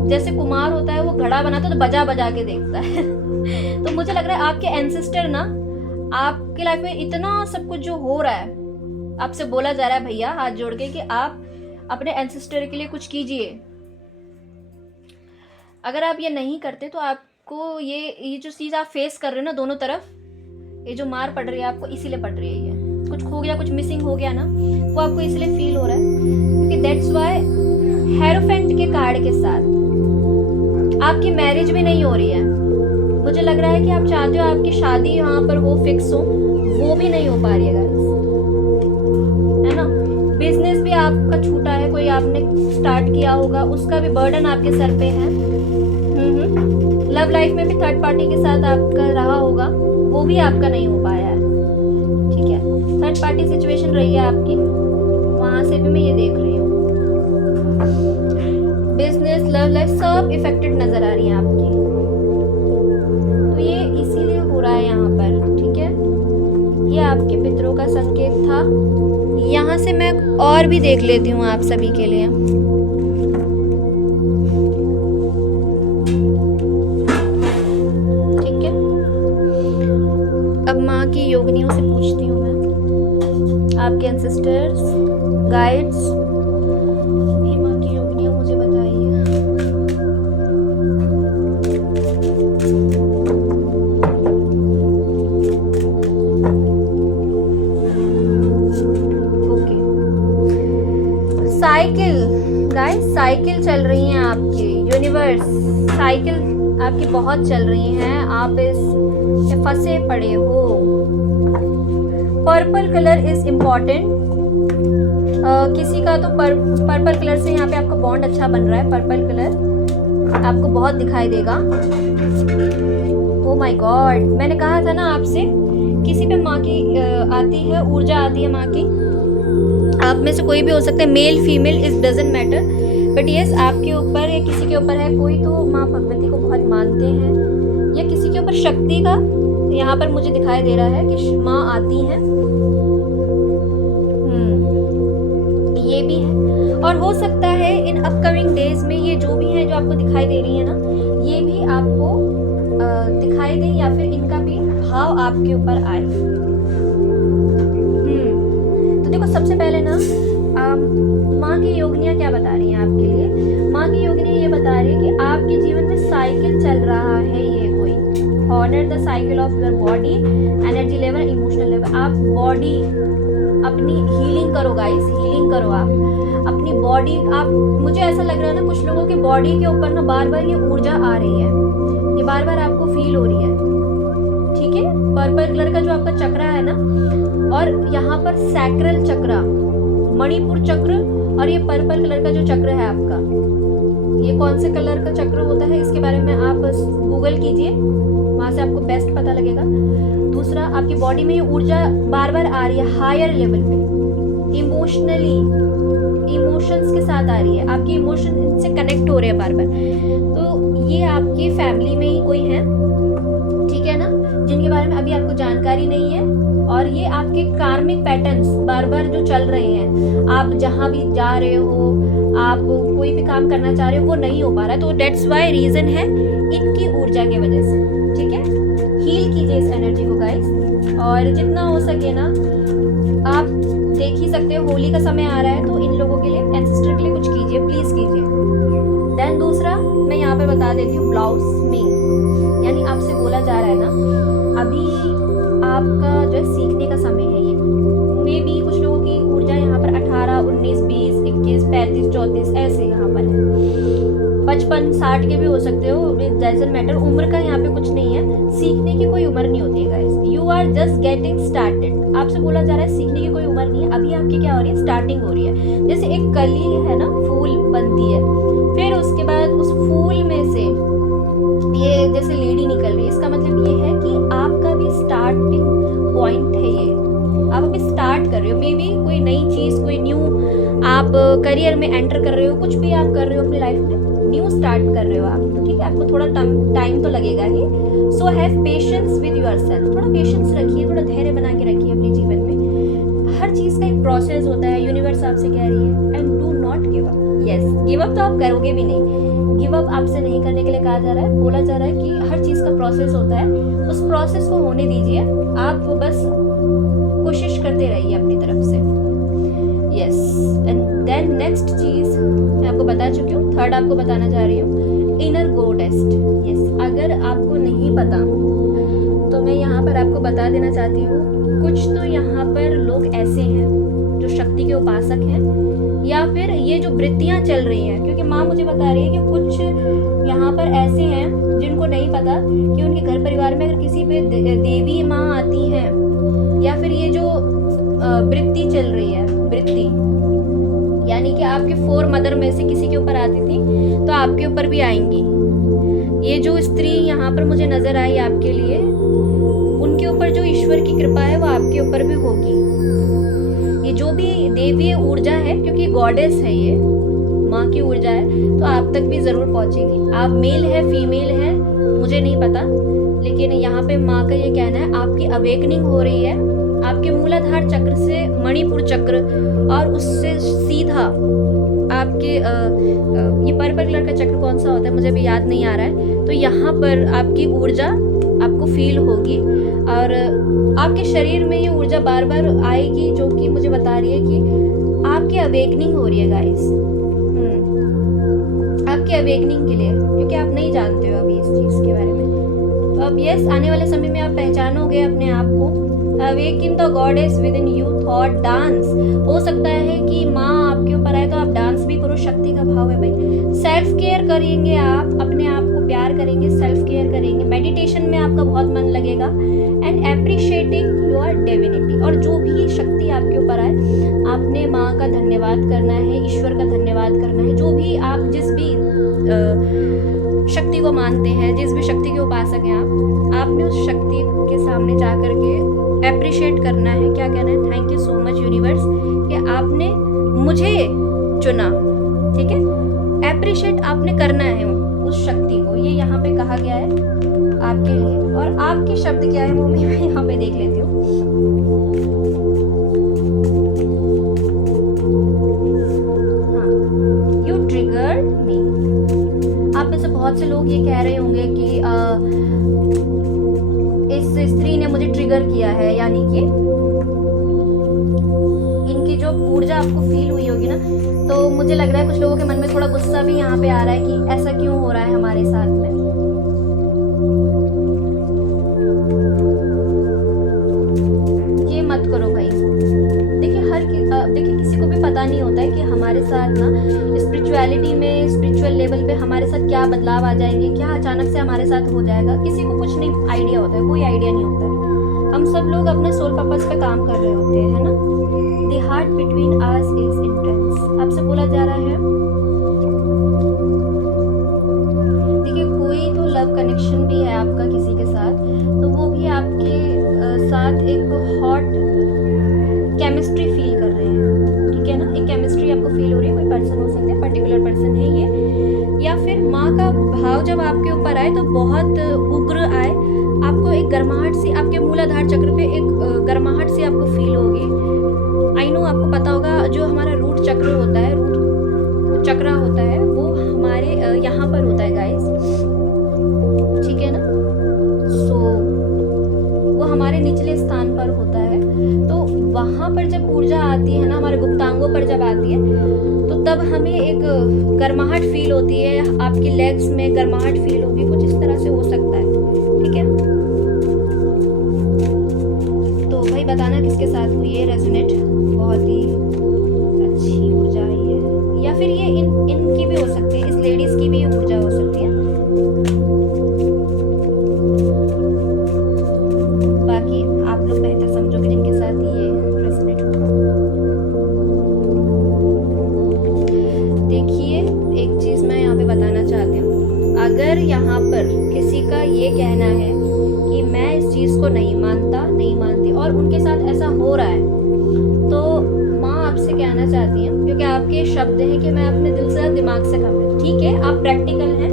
जैसे कुमार होता है, वो घड़ा बनाता है तो बजा बजा के देखता है। तो मुझे लग रहा है आपके एंसेस्टर ना, आपके लाइफ में इतना सब कुछ जो हो रहा है, आपसे बोला जा रहा है भैया हाथ जोड़ के कि आप अपने एंसेस्टर के लिए कुछ कीजिए। अगर आप ये नहीं करते तो आपको ये जो चीज़ आप फेस कर रहे हो ना, दोनों तरफ ये जो मार पड़ रही है आपको इसीलिए पड़ रही है। ये कुछ खो गया, कुछ मिसिंग हो गया ना, वो आपको इसलिए फील हो रहा है, क्योंकि दैट्स वाई हेरोफेंट के कार्ड के साथ आपकी मैरिज भी नहीं हो रही है। मुझे लग रहा है कि आप चाहते हो आपकी शादी यहाँ पर हो, फिक्स हो, वो भी नहीं हो पा रही है गाइस, है ना। बिजनेस भी आपका छूटा है, कोई आपने स्टार्ट किया होगा, उसका भी बर्डन आपके सर पे है। लव लाइफ में भी थर्ड पार्टी के साथ आपका रहा होगा, वो भी आपका नहीं हो पाया है, ठीक है। थर्ड पार्टी सिचुएशन रही है आपकी, वहां से भी मैं ये देख रही हूँ। बिजनेस, लव लाइफ सब इफेक्टेड नजर आ रही है आपकी, तो ये इसीलिए हो रहा है यहाँ पर, ठीक है। ये आपके पितरों का संकेत था। यहाँ से मैं और भी देख लेती हूँ आप सभी के लिए। ठीक है, अब माँ की योगिनियों से पूछती हूँ मैं, आपके एंसेस्टर्स, गाइड्स, हे माँ की योगिनियों मुझे बताइए। ओके, साइकिल गाइस, साइकिल चल रही हैं आपकी, यूनिवर्स साइकिल आपकी बहुत चल रही हैं, आप इस फंसे पड़े हो। Purple colour is important. किसी का तो पर्पल कलर से यहाँ पे आपका बॉन्ड अच्छा बन रहा है, पर्पल कलर आपको बहुत दिखाई देगा। ओ माय गॉड, मैंने कहा था ना आपसे, किसी पे माँ की आती है, ऊर्जा आती है माँ की। आप में से कोई भी हो सकता है, male female is doesn't matter, but yes आपके ऊपर या किसी के ऊपर है, कोई तो माँ भगवती को बहुत मानते हैं, या किसी के ऊपर शक्ति का यहाँ पर मुझे दिखाई दे रहा है कि माँ आती हैं। ये भी है, और हो सकता है इन अपकमिंग डेज में ये जो भी है जो आपको दिखाई दे रही है ना, ये भी आपको दिखाई दे, या फिर इनका भी भाव आपके ऊपर आए। तो देखो, सबसे पहले ना माँ की योगिनियाँ क्या बता रही हैं आपके लिए। माँ की योगिनियाँ ये बता रही है कि आपके जीवन में साइकिल चल रहा है, ये कोई honour the cycle of your body, energy level, emotional level. आप बॉडी अपनी हीलिंग करो गाइस, हीलिंग करो आप अपनी बॉडी। आप, मुझे ऐसा लग रहा है ना, कुछ लोगों की बॉडी के ऊपर ना बार बार ये ऊर्जा आ रही है, ये बार बार आपको फील हो रही है, ठीक है। पर्पल कलर का जो आपका चक्रा है ना, और यहाँ पर सैक्रल चक्रा, मणिपुर चक्र, और ये पर्पल कलर का जो चक्र है आपका, ये कौन से कलर का चक्र होता है इसके बारे में आप गूगल कीजिए, वहाँ से आपको बेस्ट पता लगेगा। दूसरा, आपकी बॉडी में ये ऊर्जा बार बार आ रही है हायर लेवल पे, इमोशनली, इमोशंस के साथ आ रही है, आपके इमोशन से कनेक्ट हो रहे हैं बार बार। तो ये आपकी फैमिली में ही कोई है, ठीक है ना, जिनके बारे में अभी आपको जानकारी नहीं है, और ये आपके कार्मिक पैटर्न्स बार बार जो चल रहे हैं, आप जहाँ भी जा रहे हो, आप कोई भी काम करना चाह रहे हो, वो नहीं हो पा रहा है, तो डेट्स वाई रीजन है इनकी ऊर्जा की वजह से, ठीक है। हील कीजिए इस एनर्जी को गाइस, और जितना हो सके ना, आप देख ही सकते हो होली का समय आ रहा है, तो इन लोगों के लिए, एंसेस्टर के लिए कुछ कीजिए, प्लीज कीजिए। देन दूसरा मैं यहाँ पे बता देती हूँ, ब्लाउज में, यानी आपसे बोला जा रहा है ना, अभी आपका जो है सीखने का समय है, ये मे भी कुछ लोगों की ऊर्जा यहाँ पर 18, 19, 20, 21, 35, 34 ऐसे यहाँ पर है, 55, 60 के भी हो सकते हो, डजंट मैटर, उम्र का यहाँ पे कुछ नहीं है, सीखने की कोई उम्र नहीं होती है guys, you are just getting started. आपसे बोला जा रहा है सीखने की कोई उम्र नहीं है, अभी आपकी क्या हो रही है, स्टार्टिंग हो रही है। जैसे एक कली है ना, फूल बनती है, फिर उसके बाद उस फूल में से ये जैसे लेडी निकल रही है, इसका मतलब ये है कि आपका भी स्टार्टिंग पॉइंट है, ये आप अभी स्टार्ट कर रहे हो, मे बी कोई नई चीज़, कोई न्यू आप करियर में एंटर कर रहे हो, कुछ भी आप कर रहे हो अपनी लाइफ में, न्यू स्टार्ट कर रहे हो आप, ठीक है। आपको थोड़ा टाइम तो लगेगा ही, so have patience with yourself, थोड़ा पेशेंस रखिए, थोड़ा धैर्य बना के रखिए अपने जीवन में। हर चीज़ का एक प्रोसेस होता है, यूनिवर्स आपसे कह रही है, and do not give up. Yes, give up तो आप करोगे भी नहीं, गिव अप आपसे नहीं करने के लिए कहा जा रहा है, बोला जा रहा है कि हर चीज़ का प्रोसेस होता है, उस प्रोसेस को होने दीजिए, आप बस कोशिश करते रहिए अपनी तरफ से। यस, एंड देन नेक्स्ट चीज़ मैं आपको बता चुकी हूँ, थर्ड आपको बताना चाह रही हूँ, इनर गोडेस्ट। यस, अगर आपको नहीं पता तो मैं यहाँ पर आपको बता देना चाहती हूँ, कुछ तो यहाँ पर लोग ऐसे हैं जो शक्ति के उपासक हैं, या फिर ये जो वृत्तियाँ चल रही हैं, क्योंकि माँ मुझे बता रही है कि कुछ यहाँ पर ऐसे हैं जिनको नहीं पता कि उनके घर परिवार में अगर किसी पे देवी माँ आती हैं, या फिर ये जो वृत्ति चल रही है, वृत्ति यानी कि आपके 4 मदर में से किसी के ऊपर आती थी तो आपके ऊपर भी आएंगी। ये जो स्त्री यहाँ पर मुझे नजर आई आपके लिए, उनके ऊपर जो ईश्वर की कृपा है वो आपके ऊपर भी होगी। ये जो भी देवीय ऊर्जा है, क्योंकि गॉडेस है, ये माँ की ऊर्जा है, तो आप तक भी जरूर पहुँचेगी। आप मेल है फीमेल है मुझे नहीं पता, लेकिन यहाँ पे माँ का ये कहना है आपकी अवेकनिंग हो रही है। आपके मूलाधार चक्र से मणिपुर चक्र और उससे सीधा आपके ये पर्पल कलर का चक्र कौन सा होता है मुझे भी याद नहीं आ रहा है, तो यहाँ पर आपकी ऊर्जा आपको फील होगी और आपके शरीर में ये ऊर्जा बार बार आएगी, जो कि मुझे बता रही है कि आपकी अवेकनिंग हो रही है गाइस। आपकी अवेकनिंग के लिए, क्योंकि आप नहीं जानते हो अभी इस चीज़ के बारे में। तो अब यस, आने वाले समय में आप पहचानोगे अपने आप को। Awaken the goddess within you thought dance. हो सकता है कि माँ आपके ऊपर आए तो आप डांस भी करो, शक्ति का भाव है भाई। सेल्फ केयर करेंगे, आप अपने आप को प्यार करेंगे, सेल्फ केयर करेंगे, मेडिटेशन में आपका बहुत मन लगेगा एंड एप्रिशिएटिंग योर डिविनिटी। और जो भी शक्ति आपके ऊपर आए आपने माँ का धन्यवाद करना है, ईश्वर का धन्यवाद करना है। जो भी आप जिस भी शक्ति को मानते हैं, जिस भी शक्ति के उपासक हैं आपने उस शक्ति के सामने जा करके एप्रिशिएट करना है। क्या कहना है? Thank you so much universe कि आपने मुझे चुना, ठीक है। एप्रिशिएट आपने करना है उस शक्ति को, ये यहाँ पे कहा गया है आपके लिए। और आपके शब्द क्या है वो मैं यहाँ पे देख लेती हूँ। हाँ, यू ट्रिगर्ड मी। आप में से बहुत से लोग ये कह रहे होंगे कि इस स्त्री ने मुझे ट्रिगर किया है, यानी कि इनकी जो ऊर्जा आपको फील हुई होगी ना, तो मुझे लग रहा है कुछ लोगों के मन में थोड़ा गुस्सा भी यहाँ पे आ रहा है कि ऐसा क्यों हो रहा है हमारे साथ में। ये मत करो भाई। देखिए किसी को भी पता नहीं होता है कि हमारे साथ ना स्पिरिचुअलिटी में, स्पिरिचुअल लेवल पे हमारे साथ क्या बदलाव आ जाएंगे, क्या अचानक से हमारे साथ हो जाएगा। किसी को कुछ नहीं आइडिया होता है, कोई आइडिया नहीं होता है। हम सब लोग अपने सोल पर्पस पे काम कर रहे होते हैं, है ना। The heart between us is intense. आपसे बोला जा रहा है, देखिए कोई तो लव कनेक्शन भी है आपका किसी के साथ, तो वो भी आपके साथ एक हॉट केमिस्ट्री फील कर रहे हैं, ठीक है ना। एक केमिस्ट्री आपको फील हो रही है, कोई पर्सन हो सकता है, पर्टिकुलर पर्सन है ये, या फिर माँ का भाव जब आपके ऊपर आए तो बहुत उग्र आए, आपको एक गर्माहट सी, आपके मूलाधार चक्र पे एक गर्माहट सी आपको फील होगी। आई नो आपको पता होगा जो हमारा रूट चक्र होता है, रूट चक्र होता है, वो हमारे यहाँ पर होता है गाइस, ठीक है ना। सो वो हमारे निचले स्थान पर होता है, तो वहाँ पर जब ऊर्जा आती है ना, हमारे गुप्तांगों पर जब आती है, तो तब हमें एक गर्माहट फील होती है, आपकी लेग्स में गर्माहट फील होगी, कुछ इस तरह से हो सकता है, ठीक है। तो भाई बताना किसके साथ हुई है रेजोनेट, बहुत ही अच्छी ऊर्जा आई है, या फिर ये इनकी भी हो सकती है, इस लेडीज की भी ऊर्जा हो सकती है। बाकी आप लोग बेहतर समझोगे जिनके साथ ये रेजोनेट होगा। देखिए एक चीज़ मैं यहाँ पे बताना चाहती हूँ, अगर यहाँ पर किसी का ये कहना है कि मैं इस चीज़ को नहीं मानता, नहीं मानती, और उनके साथ ऐसा हो रहा है, तो माँ आपसे कहना चाहती है, क्योंकि आपके शब्द हैं कि मैं अपने दिल से दिमाग से काम करती, ठीक है। आप प्रैक्टिकल हैं,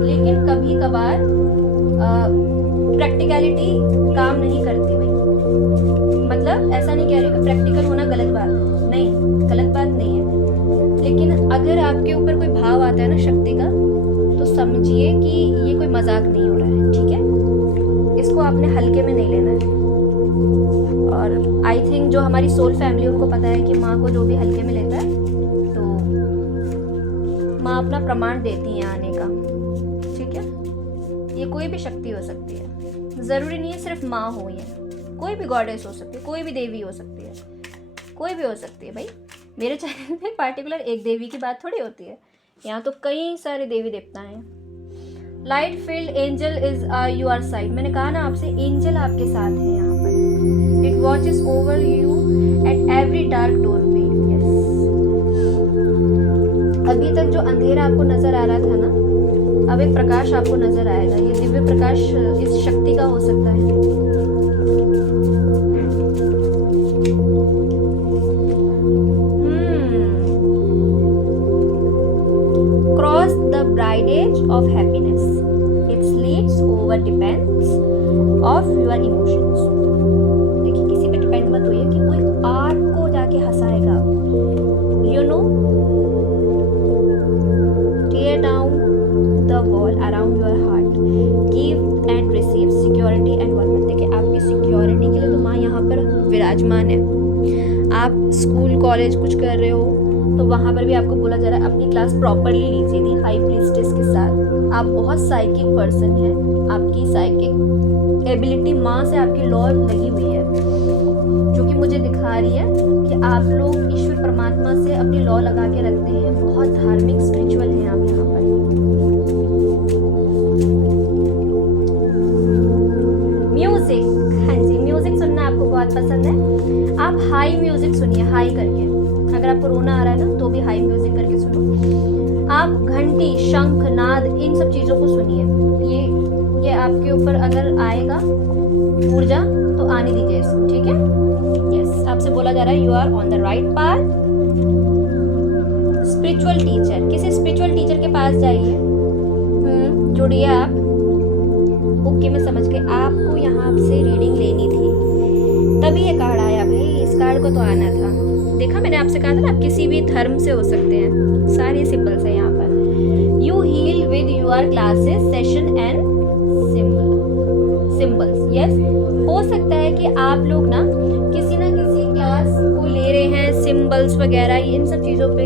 लेकिन कभी कभार प्रैक्टिकलिटी काम नहीं करती भाई। मतलब ऐसा नहीं कह रही कि प्रैक्टिकल होना गलत बात नहीं, गलत बात नहीं है, लेकिन अगर आपके ऊपर कोई भाव आता है ना शक्ति का, तो समझिए कि ये कोई मजाक नहीं हो रहा है, ठीक है। इसको आपने हल्के में नहीं लेना है। और आई थिंक जो हमारी सोल फैमिली, उनको पता है कि माँ को जो भी हल्के में लेता है माँ अपना प्रमाण देती हैं आने का, ठीक है। ये कोई भी शक्ति हो सकती है, ज़रूरी नहीं है सिर्फ माँ हो, ये कोई भी गॉडेस हो सकती है, कोई भी देवी हो सकती है, कोई भी हो सकती है भाई। मेरे चैनल में पार्टिकुलर एक देवी की बात थोड़ी होती है, यहाँ तो कई सारे देवी देवता हैं। Light field angel is your side, मैंने कहा ना आपसे, एंजल आपके साथ है यहाँ पर। It watches over you at every dark doorway. Yes, अभी तक जो अंधेरा आपको नजर आ रहा था ना, अब एक प्रकाश आपको नजर आएगा। ये दिव्य प्रकाश इस शक्ति का हो सकता है। Cross the bridge of happiness, it's leads over depends of your emotions. देखिए, किसी पे डिपेंड मत होइए कि कोई आपको जाके हंसाएगा। You know, tear down the wall around your heart, give and receive security and work. देखिए, आपकी सिक्योरिटी के लिए तो माँ यहाँ पर विराजमान है। आप स्कूल कॉलेज कुछ कर रहे हो तो वहाँ पर भी आपको बोला जा रहा है अपनी क्लास प्रॉपरली लीजिए थी हाई प्रीस्टेस के साथ। आप बहुत साइकिक पर्सन हैं, आपकी साइकिक एबिलिटी माँ से आपकी लॉ लगी हुई है, जो कि मुझे दिखा रही है कि आप लोग ईश्वर परमात्मा से अपनी लॉ लगा के रखते हैं। बहुत धार्मिक स्पिरिचुअल हैं आप यहाँ पर। म्यूजिक, हाँ जी, म्यूजिक सुनना आपको बहुत पसंद है। आप हाई म्यूजिक सुनिए, हाई करके। अगर आपको रोना आ रहा है ना तो भी हाई म्यूजिक करके सुनो। आप घंटी, शंख, नाद, इन सब चीज़ों को सुनिए। ये आपके ऊपर अगर आएगा ऊर्जा तो आने दीजिए इसको, ठीक है। यस, आपसे बोला जा रहा है you are on the right path. Spiritual teacher, किसी स्पिरिचुअल टीचर के पास जाइए, जुड़िए आप। ओके, मैं समझ गई, आपको यहाँ से रीडिंग लेनी थी तभी ये कार्ड आया भाई। इस कार्ड को तो आना था। देखा, मैंने आपसे कहा था ना, आप किसी भी धर्म से हो सकते हैं। सारे सिंबल्स हैं यहाँ पर। You heal with your classes session and symbols. Yes, हो सकता है कि आप लोग ना किसी क्लास को ले रहे हैं, सिंबल्स वगैरह, इन सब चीज़ों पे,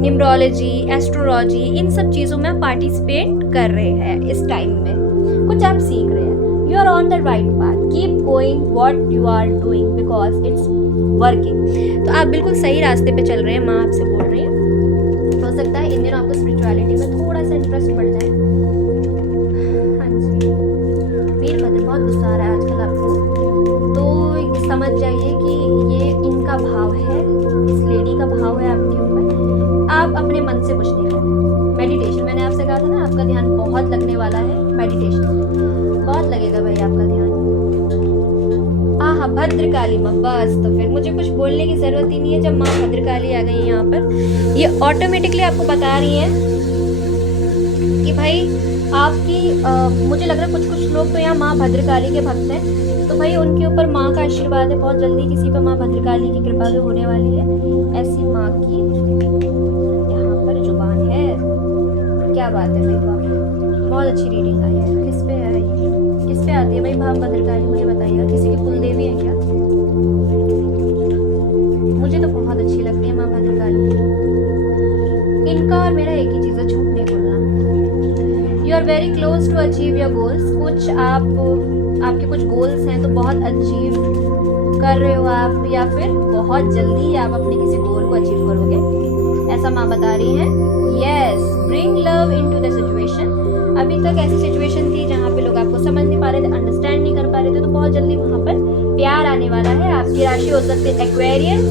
न्यूमरोलॉजी, एस्ट्रोलॉजी, इन सब चीज़ों में पार्टिसिपेट कर रहे हैं। इस टाइम में कुछ आप सीख रहे हैं। You are on the right path, keep going what you are doing because it's working. तो आप बिल्कुल सही रास्ते पे चल रहे हैं, माँ आपसे बोल रही है। हो सकता है इन दिनों आपको स्पिरिचुअलिटी में थोड़ा सा इंटरेस्ट बढ़ जाए। हाँ जी, वीरभद्र, बहुत गुस्सा आ रहा है आजकल आपको, तो समझ जाइए कि ये इनका भाव है, इस लेडी का भाव है आपके ऊपर। आप अपने मन से कुछ नहीं करें। मेडिटेशन, मैंने आपसे कहा था ना, आपका ध्यान बहुत लगने वाला है। मेडिटेशन बहुत लगेगा भाई आपका ध्यान। हाँ, भद्रकाली माँ, बस तो फिर मुझे कुछ बोलने की ज़रूरत ही नहीं है। जब माँ भद्रकाली आ गई है यहाँ पर, ये ऑटोमेटिकली आपको बता रही हैं कि भाई आपकी मुझे लग रहा है कुछ लोग तो यहाँ माँ भद्रकाली के भक्त हैं, तो भाई उनके ऊपर माँ का आशीर्वाद है। बहुत जल्दी किसी पर माँ भद्रकाली की कृपा भी होने वाली है। ऐसी माँ की यहाँ पर जुबान है। क्या बात है भाई, वाह, बहुत अच्छी रीडिंग आई है। किस पे है, किस पे आती है भाई भाव भद्रकाली, मुझे बताइएगा। किसी की कुल देवी है क्या? मुझे तो बहुत अच्छी लगती है माँ भद्रकाली। इनका और मेरा एक ही चीज़ है, झूठ नहीं बोलना। You are very close to achieve your goals. कुछ आपके कुछ गोल्स हैं तो बहुत अचीव कर रहे हो आप, या फिर बहुत जल्दी आप अपने किसी गोल को अचीव करोगे, ऐसा माँ बता रही है। Yes, bring love into the situation. अभी तक ऐसी सिचुएशन थी जहाँ पे लोग आपको समझ नहीं पा रहे थे, अंडरस्टैंड नहीं कर पा रहे थे, तो बहुत जल्दी वहाँ पर प्यार आने वाला है। आपकी राशि हो सकती है Aquarius.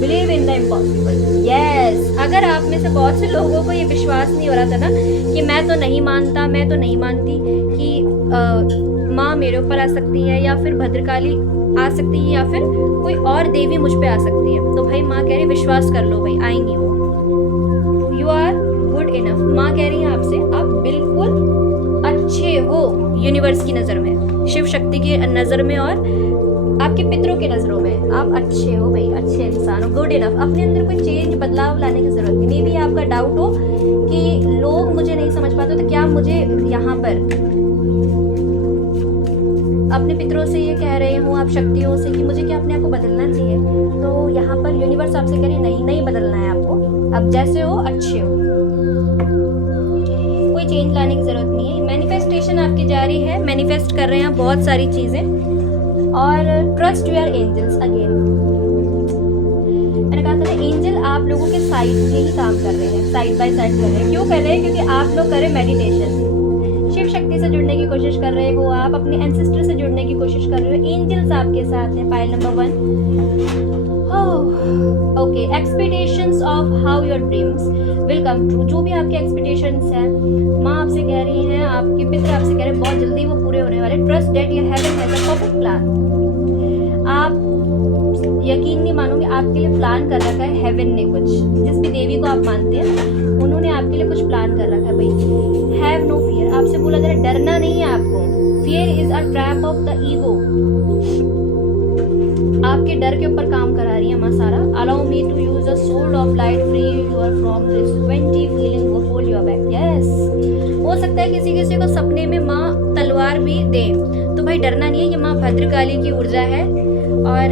Believe in the impossible. Yes, अगर आप में से बहुत से लोगों को ये विश्वास नहीं हो रहा था ना कि मैं तो नहीं मानता, मैं तो नहीं मानती कि माँ मेरे ऊपर आ सकती है, या फिर भद्रकाली आ सकती है, या फिर कोई और देवी मुझ पे आ सकती है, तो भाई माँ कह रही विश्वास कर लो भाई, आएंगी वो। You are good enough. माँ कह रही है आपसे, आप बिल्कुल अच्छे हो यूनिवर्स की नज़र में, शिव शक्ति की नज़र में, और आपके पितरों की नज़रों में। आप अच्छे हो भाई, अच्छे इंसान हो, गुड इनफ। अपने अंदर कोई चेंज, बदलाव लाने की ज़रूरत नहीं। मे भी आपका डाउट हो कि लोग मुझे नहीं समझ पाते, तो क्या मुझे यहाँ पर अपने पितरों से ये कह रहे हूँ, आप शक्तियों से, कि मुझे क्या अपने आप को बदलना चाहिए? तो यहाँ पर यूनिवर्स आपसे कह रही नहीं, नहीं बदलना है आपको, आप जैसे हो अच्छे हो। चेंज लाने की ज़रूरत नहीं है। मैनिफेस्टेशन आपकी जारी है, मैनिफेस्ट कर रहे हैं बहुत सारी चीज़ें। और ट्रस्ट योर एंजल्स अगेन, मैंने कहा था ना एंजल आप लोगों के साइड में ही काम कर रहे हैं, साइड बाय साइड कर रहे हैं। क्यों कर रहे हैं? क्योंकि आप लोग करें मेडिटेशन, शिव शक्ति से जुड़ने की कोशिश कर रहे हो, आप अपने एंसेस्टर से जुड़ने की कोशिश कर रहे हो, एंजल्स आपके साथ हैं। Pile number 1, okay, expectations of how your dreams will come true. जो भी आपके एक्सपेक्टेशंस हैं, माँ आपसे कह रही हैं, आपके पितर आपसे कह रहे हैं, बहुत जल्दी वो पूरे होने वाले। Trust that your haven has a perfect plan. आप यकीन नहीं मानोगे, आपके लिए प्लान कर रखा है हेवन ने कुछ। जिस भी देवी को आप मानते हैं उन्होंने आपके लिए कुछ प्लान कर रखा है भाई। हैव नो फियर, आपसे बोला जा रहा है डरना नहीं है आपको। Fear is a trap of the ego. आपके डर के ऊपर काम करा रही है माँ सारा। Allow me to use a sword of light, free you are from this 20 feeling वो होल्ड योर बैक। यस, हो सकता है किसी किसी को सपने में माँ तलवार भी दे, तो भाई डरना नहीं है, ये माँ भद्रकाली की ऊर्जा है। और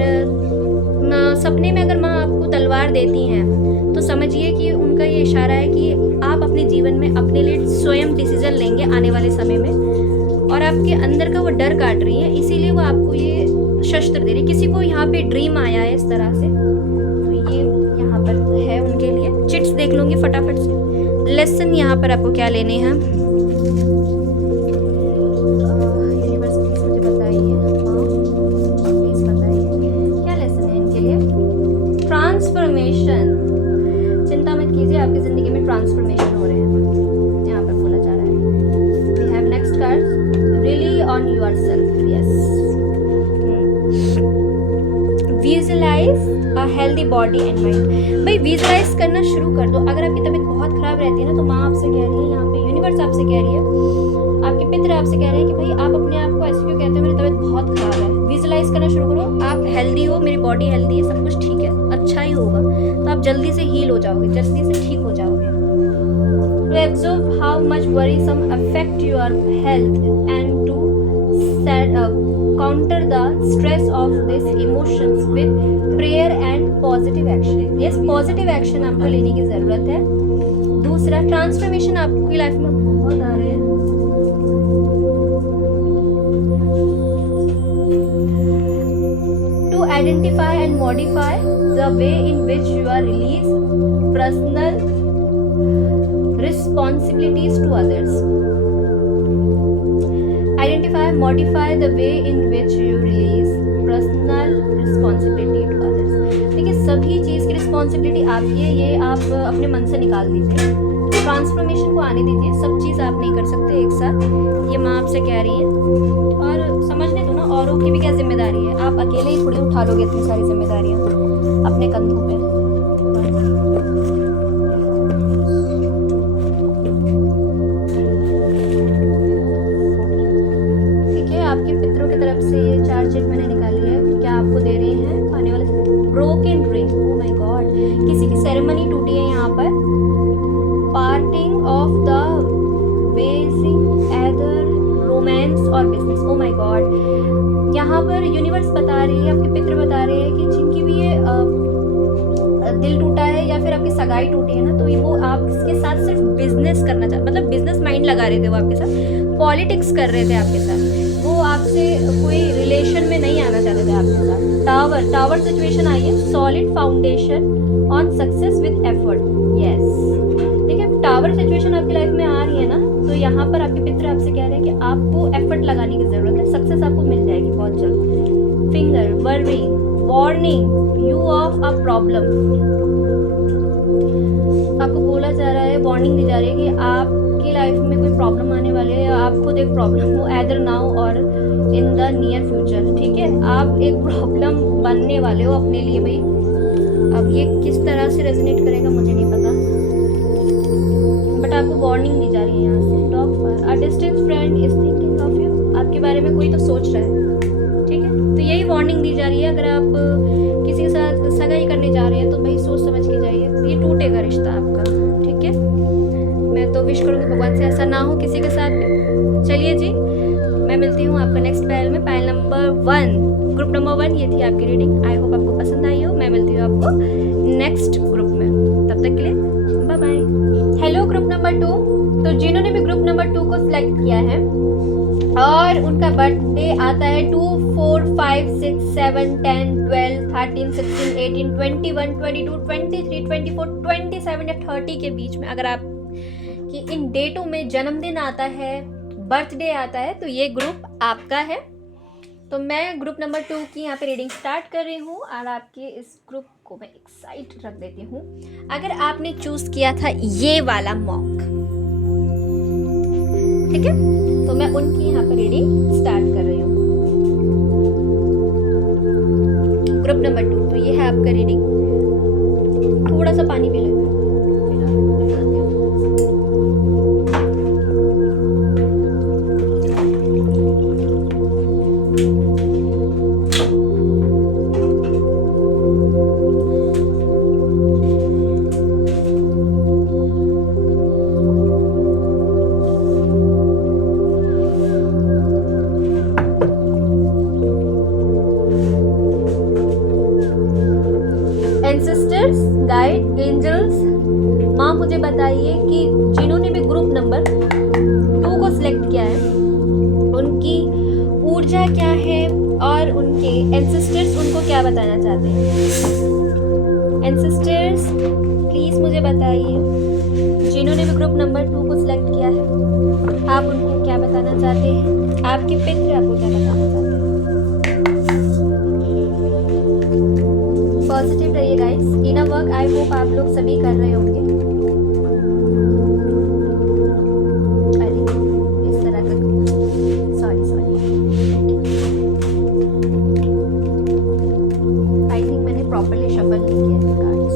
सपने में अगर माँ आपको तलवार देती हैं तो समझिए कि उनका ये इशारा है कि आप अपने जीवन में अपने लिए स्वयं डिसीजन लेंगे आने वाले समय में, और आपके अंदर का वो डर काट रही है, इसीलिए वो आपको ये शस्त्र दे रही है। किसी को यहाँ पे ड्रीम आया है इस तरह से, तो ये यहाँ पर है उनके लिए। चिट्स देख लूँगी फटाफट से। लेसन यहाँ पर आपको क्या लेने हैं, यूनिवर्स प्लीज मुझे बताइए, प्लीज बताइए क्या लेसन है इनके लिए। ट्रांसफॉर्मेशन, चिंता मत कीजिए, आपकी ज़िंदगी में ट्रांसफॉर्मेशन हो रहे हैं, यहाँ पर बोला जा रहा है। We have next card, rely on yourself. Yes, visualize a healthy body and mind. भाई विजुअलाइज करना शुरू कर दो। अगर आपकी तबीयत बहुत खराब रहती है ना, तो माँ आपसे कह रही है, यहाँ पे यूनिवर्स आपसे कह रही है, आपके पितर आपसे कह रहे हैं कि भाई आप अपने आप को ऐसे क्यों कहते हो, मेरी तबीयत बहुत खराब है। विजुअलाइज करना शुरू करो, आप हेल्दी हो, मेरी बॉडी हेल्दी है, सब कुछ ठीक है, अच्छा ही होगा, तो आप जल्दी से हील हो जाओगे, जल्दी से ठीक हो जाओगे। To observe how much worrisome affect your health and to counter the stress of these emotions with prayer and positive action. yes, positive action आपको लेने की ज़रूरत है। दूसरा, ट्रांसफॉर्मेशन आपकी लाइफ में बहुत आ रहे हैं। To identify and modify the way in which you are release personal responsibilities to others. Identify, modify the way in which you release personal responsibility to others. देखिए, सभी चीज़ की रिस्पॉन्सिबिलिटी आपकी है, ये आप अपने मन से निकाल दीजिए। ट्रांसफॉर्मेशन को आने दीजिए, सब चीज़ आप नहीं कर सकते एक साथ, ये माँ आपसे कह रही है। और समझने दो ना, औरों की भी क्या जिम्मेदारी है, आप अकेले ही थोड़ी उठा लोगे इतनी सारी जिम्मेदारियाँ अपने कंधों पे। आपके पितरों की तरफ से ये 4 चिट मैंने निकाली है, क्या आपको दे रहे हैं आने वाले broken dream. Oh my god, किसी की सेरेमनी टूटी है यहाँ पर। Parting of the wedging either romance और बिजनेस। ओह माय गॉड, यहाँ पर यूनिवर्स बता रही है, आपके पितर बता रहे हैं कि जिनकी भी ये दिल टूटा है या फिर आपकी सगाई टूटी है ना, तो वो आपके साथ सिर्फ बिजनेस करना चाहते, मतलब बिजनेस माइंड लगा रहे थे वो आपके साथ, पॉलिटिक्स कर रहे थे आपके साथ, वो आपसे कोई रिलेशन में नहीं आना चाहते थे आपके साथ। टावर सिचुएशन आई है। Solid foundation on success with effort. Yes, देखिए टावर सिचुएशन आपकी लाइफ में आ रही है ना, तो यहाँ पर आपके पितर आपसे कह रहे हैं कि आपको एफर्ट लगाने की ज़रूरत है, सक्सेस आपको मिल जाएगी बहुत जल्द। Finger, worry, warning you of a problem. आपको बोला जा रहा है, वार्निंग दी जा रही है कि आपकी लाइफ में कोई प्रॉब्लम आने वाली है, या आप खुद एक प्रॉब्लम हो, एदर नाउ और इन द नियर फ्यूचर। ठीक है, आप एक प्रॉब्लम बनने वाले हो अपने लिए भाई। अब ये किस तरह से रेजोनेट करेगा मुझे नहीं पता, बट आपको वार्निंग दी जा रही है यहाँ से। Dog for a distance friend is thinking of you. आपके बारे में कोई तो सोच रहा है, ठीक है, तो यही वार्निंग दी जा रही है। अगर आप किसी के साथ सगाई करने जा रहे हैं तो भाई सोच समझ के जाइए, ये टूटेगा रिश्ता आपका। ठीक है, मैं तो विश करूँगी भगवान से ऐसा ना हो किसी के साथ भी। चलिए जी, मैं मिलती हूँ आपको नेक्स्ट पायल में, पायल नंबर 1, ग्रुप नंबर 1। ये थी आपकी रीडिंग, आई होप आपको पसंद आई हो। मैं मिलती हूँ आपको नेक्स्ट ग्रुप में, तब तक के लिए bye bye. Hello group number 2, तो जिन्होंने भी ग्रुप नंबर 2 को सिलेक्ट किया है और उनका बर्थडे आता है 2, 4, 5, 6, 7, 10, 12, 13, 16, 18, 21, 22, 23, 24, 27 या 30 के बीच में अगर आप कि इन डेटों में जन्मदिन आता है, बर्थडे आता है, तो ये ग्रुप आपका है। तो मैं ग्रुप नंबर 2 की यहाँ पे रीडिंग स्टार्ट कर रही हूँ और आपके इस ग्रुप को मैं एक साइड रख देती हूँ। अगर आपने चूज किया था ये वाला मॉक, ठीक है, तो मैं उनकी यहाँ पे रीडिंग स्टार्ट कर रही हूँ। ग्रुप नंबर 2, तो ये है आपका रीडिंग। थोड़ा सा पानी पी लेते हैं। एंसेस्टर्स, गाइड, एंजल्स, माँ मुझे बताइए कि जिन्होंने भी ग्रुप नंबर 2 को सिलेक्ट किया है उनकी ऊर्जा क्या है और उनके एंसेस्टर्स उनको क्या बताना चाहते हैं। एंसेस्टर्स प्लीज मुझे बताइए जिन्होंने भी ग्रुप नंबर 2 को सिलेक्ट किया है आप उनको क्या बताना चाहते हैं, आपके पितृ आपको क्या बताना चाहते हैं। पॉजिटिव रहिए guys. Inner work I hope आप लोग सभी कर रहे होंगे। अरे इस तरह का सॉरी आई थिंक मैंने प्रॉपर्ली शफल नहीं किया कार्ड्स।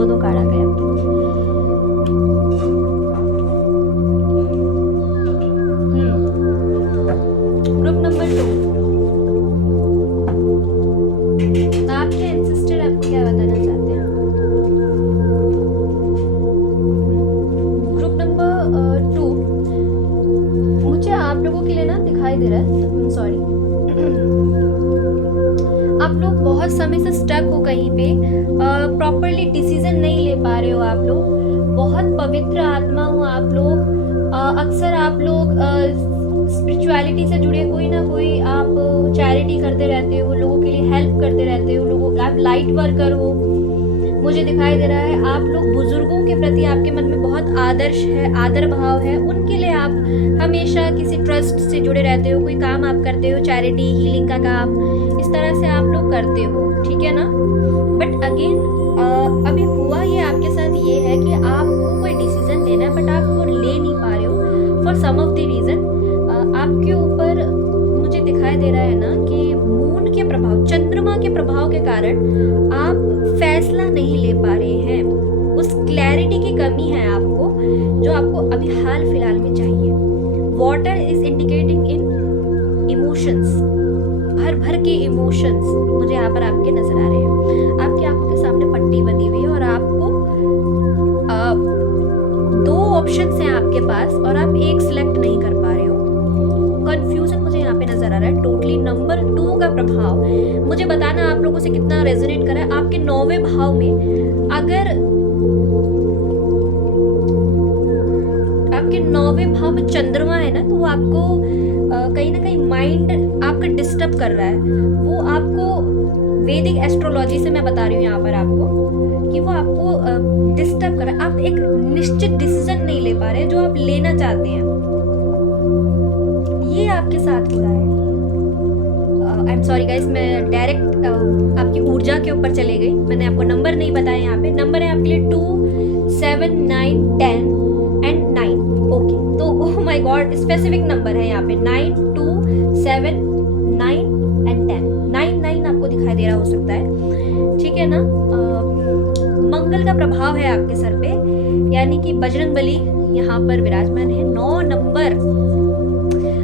दो कार्ड आ गए। ग्रुप नंबर 2 आपके एंसेस्टर आपको क्या बताना चाहते हैं। ग्रुप नंबर 2 मुझे आप लोगों के लिए ना दिखाई दे रहा है, सॉरी आप लोग बहुत समय से स्टक हो कहीं पे, प्रॉपरली डिसीजन नहीं ले पा रहे हो। आप लोग बहुत पवित्र आत्मा हो आप लोग। अक्सर आप लोग स्पिरिचुअलिटी से जुड़े कोई ना कोई आप चैरिटी करते रहते हो, लोगों के लिए हेल्प करते रहते हो, लोगों आप लाइट वर्कर हो। मुझे दिखाई दे रहा है आप लोग बुजुर्गों के प्रति आपके मन में बहुत आदर भाव है, उनके लिए आप हमेशा किसी ट्रस्ट से जुड़े रहते हो, कोई काम आप करते हो, चैरिटी हीलिंग का काम, इस तरह से आप लोग करते हो, ठीक है ना। बट अगेन अभी हुआ ये आपके साथ ये है कि आपको कोई डिसीजन लेना है बट आप वो ले नहीं पा रहे हो for some of the reason. आपके ऊपर मुझे दिखाई दे रहा है ना कि मून के प्रभाव, चंद्रमा के प्रभाव के कारण आप फैसला नहीं ले पा रहे हैं। उस क्लैरिटी की कमी है आपको जो आपको अभी हाल फिलहाल में चाहिए। Water is indicating in emotions, भर के इमोशंस मुझे यहाँ पर आपके नजर आ रहे हैं। आपकी आंखों के सामने पट्टी बनी हुई है और आपको 2 ऑप्शंस हैं आपके पास और आप एक सिलेक्ट नहीं कर पा रहे हो। कंफ्यूजन मुझे यहाँ पे नजर आ रहा है टोटली। नंबर 2 का प्रभाव मुझे बताना आप लोगों से कितना रेजोनेट कर रहा है। आपके 9वें भाव में अगर आपके 9वें भाव में चंद्रमा है ना, तो वो आपको कहीं ना कहीं माइंड आपका डिस्टर्ब कर रहा है, वो आपको वैदिक एस्ट्रोलॉजी से मैं बता रही हूँ यहाँ पर आपको कि वो आपको डिस्टर्ब कर रहा है। आप एक निश्चित डिसीजन नहीं ले पा रहे जो आप लेना चाहते हैं, ये आपके साथ हो रहा है। आई एम सॉरी गाइस, मैं डायरेक्ट आपकी ऊर्जा के ऊपर चले गई। मैंने आपको नंबर नहीं बताया यहाँ पे। नंबर है आपके लिए 2, 7, 9, 10 एंड 9। ओके, तो ओह माय गॉड, स्पेसिफिक नंबर है यहाँ पे 9, 2, 7, 9 एंड 10। 9 आपको दिखाई दे रहा हो सकता है, ठीक है ना। मंगल का प्रभाव है आपके सर पे, यानी कि बजरंगबली यहाँ पर विराजमान है। 9 नंबर,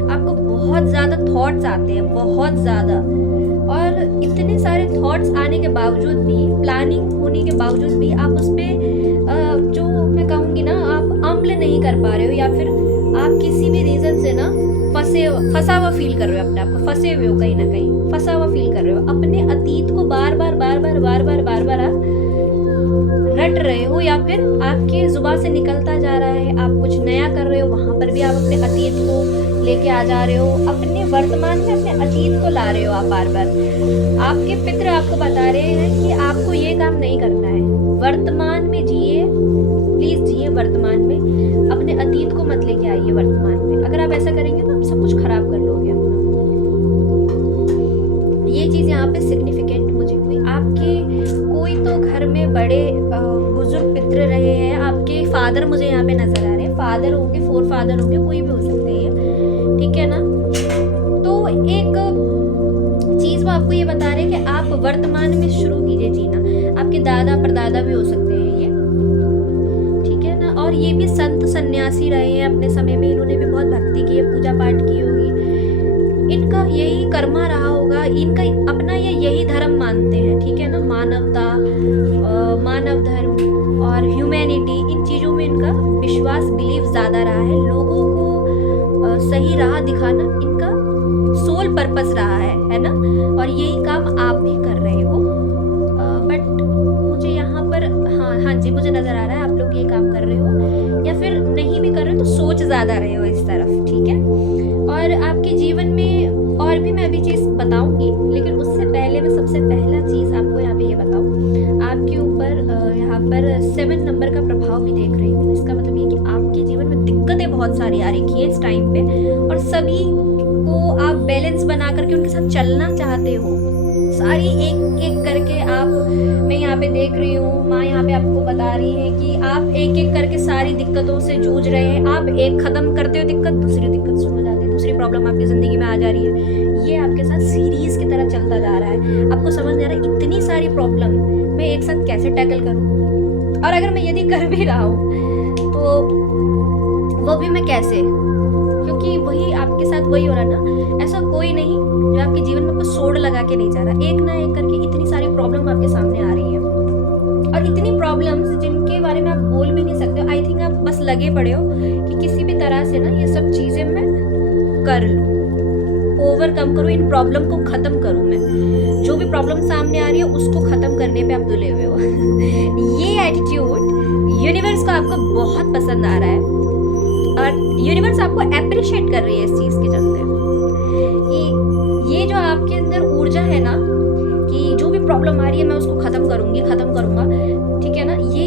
आपको बहुत ज़्यादा थॉट्स आते हैं, बहुत ज़्यादा, और इतने सारे थॉट्स आने के बावजूद भी, प्लानिंग होने के बावजूद भी आप उस पर जो मैं कहूँगी ना, आप अमल नहीं कर पा रहे हो, या फिर आप किसी भी रीज़न से ना फंसा हुआ फील कर रहे हो, अपने आप को फंसे हुए हो, कहीं ना कहीं फंसा हुआ फील कर रहे हो। अपने अतीत को बार बार आप रट रहे हो, या फिर आपकी जुबान से निकलता जा रहा है, आप कुछ नया कर रहे हो, वहाँ पर भी आप अपने अतीत को लेके आ जा रहे हो, अपने वर्तमान में अपने अतीत को ला रहे हो आप बार बार। आपके पितृ आपको बता रहे हैं कि आपको ये काम नहीं करना है, वर्तमान में जिए, प्लीज जिए वर्तमान में, अपने अतीत को मत लेके आइए वर्तमान में। अगर आप ऐसा करेंगे तो आप सब कुछ खराब कर लोगे अपना। ये चीज़ यहाँ पे सिग्निफिकेंट मुझे हुई। आपके कोई तो घर में बड़े बुजुर्ग पितृ रहे हैं, आपके फादर मुझे यहाँ पे नजर आ रहे हैं, फादर होंगे, 4 फादर होंगे, कोई भी हो सकते हैं, ठीक है ना। तो एक चीज वो आपको ये बता रहे हैं कि आप वर्तमान में शुरू कीजिए जीना। आपके दादा परदादा भी हो सकते हैं ये, ठीक है ना। और ये भी संत सन्यासी रहे हैं अपने समय में, इन्होंने भी बहुत भक्ति की है, पूजा पाठ की होगी, इनका यही कर्मा रहा होगा, इनका अपना ये यही धर्म मानते हैं, ठीक है ना। मानवता, मानव धर्म और ह्यूमैनिटी, इन चीज़ों में इनका विश्वास, बिलीव ज़्यादा रहा है। लोगों को सही राह दिखाना इनका सोल पर्पस रहा है ना। और यही काम आप भी कर रहे हो, बट मुझे यहाँ पर हाँ जी, मुझे नज़र आ रहा है आप लोग ये काम कर रहे हो, या फिर नहीं भी कर रहे हो तो सोच ज़्यादा रहे हो इस तरफ, ठीक है। और आपके जीवन में और भी मैं अभी चीज़ बताऊंगी, लेकिन उससे पहले मैं सबसे पहला चीज़ आपको यहाँ पे ये बताऊँ, आपके ऊपर यहाँ पर 7 नंबर का प्रभाव भी देख रही हूँ। इसका मतलब ये कि आपके जीवन में दिक्कतें बहुत सारी आ रखी है इस टाइम पे, और सभी को आप बैलेंस बना करके उनके साथ चलना चाहते हो, सारी एक एक करके आप, मैं यहाँ पे देख रही हूँ, माँ यहाँ पे आपको बता रही है कि आप एक एक करके सारी दिक्कतों से जूझ रहे हैं। आप एक खत्म करते हो दिक्कत, दूसरी दिक्कत शुरू हो जाती है, दूसरी प्रॉब्लम आपकी ज़िंदगी में आ जा रही है। ये आपके साथ सीरीज की तरह चलता जा रहा है। आपको समझ नहीं आ रहा इतनी सारी प्रॉब्लम मैं एक साथ कैसे टैकल करूँ, और अगर मैं यदि कर भी रहा हूँ तो वो भी मैं कैसे, क्योंकि वही आपके साथ वही हो रहा ना। ऐसा कोई नहीं जो आपके जीवन में कुछ सोड लगा के नहीं जा रहा, एक ना एक करके इतनी सारी प्रॉब्लम आपके सामने आ रही है, और इतनी प्रॉब्लम्स जिनके बारे में आप बोल भी नहीं सकते। आई थिंक आप बस लगे पड़े हो कि किसी भी तरह से ना ये सब चीज़ें मैं कर लूँ, ओवरकम करूँ, इन प्रॉब्लम को ख़त्म करूँ। मैं जो भी प्रॉब्लम सामने आ रही है उसको ख़त्म करने पे आप तुले हुए हो। ये एटीट्यूड यूनिवर्स को आपको बहुत पसंद आ रहा है, और यूनिवर्स आपको अप्रिशिएट कर रही है इस चीज़ के चलते कि ये जो आपके अंदर ऊर्जा है ना, कि जो भी प्रॉब्लम आ रही है मैं उसको ख़त्म करूँगा, ठीक है ना। ये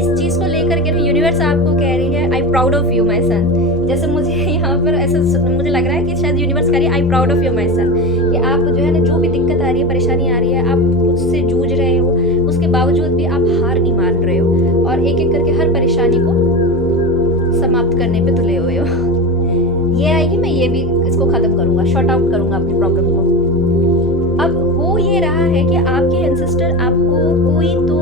इस चीज़ को लेकर के यूनिवर्स आपको कह रही है I proud of you my son. जैसे मुझे यहाँ पर ऐसा मुझे लग रहा है कि शायद यूनिवर्स कह रही है I proud of you my son, कि आप जो है ना, जो भी दिक्कत आ रही है, परेशानी आ रही है, आप उससे जूझ रहे हो, उसके बावजूद भी आप हार नहीं मान रहे हो, और एक एक करके हर परेशानी को समाप्त करने पे तुले हुए हो। ये आएगी, मैं ये भी इसको ख़त्म करूँगा, शॉर्ट आउट करूँगा अपनी प्रॉब्लम को। अब हो ये रहा है कि आपके एंसेस्टर आपको कोई तो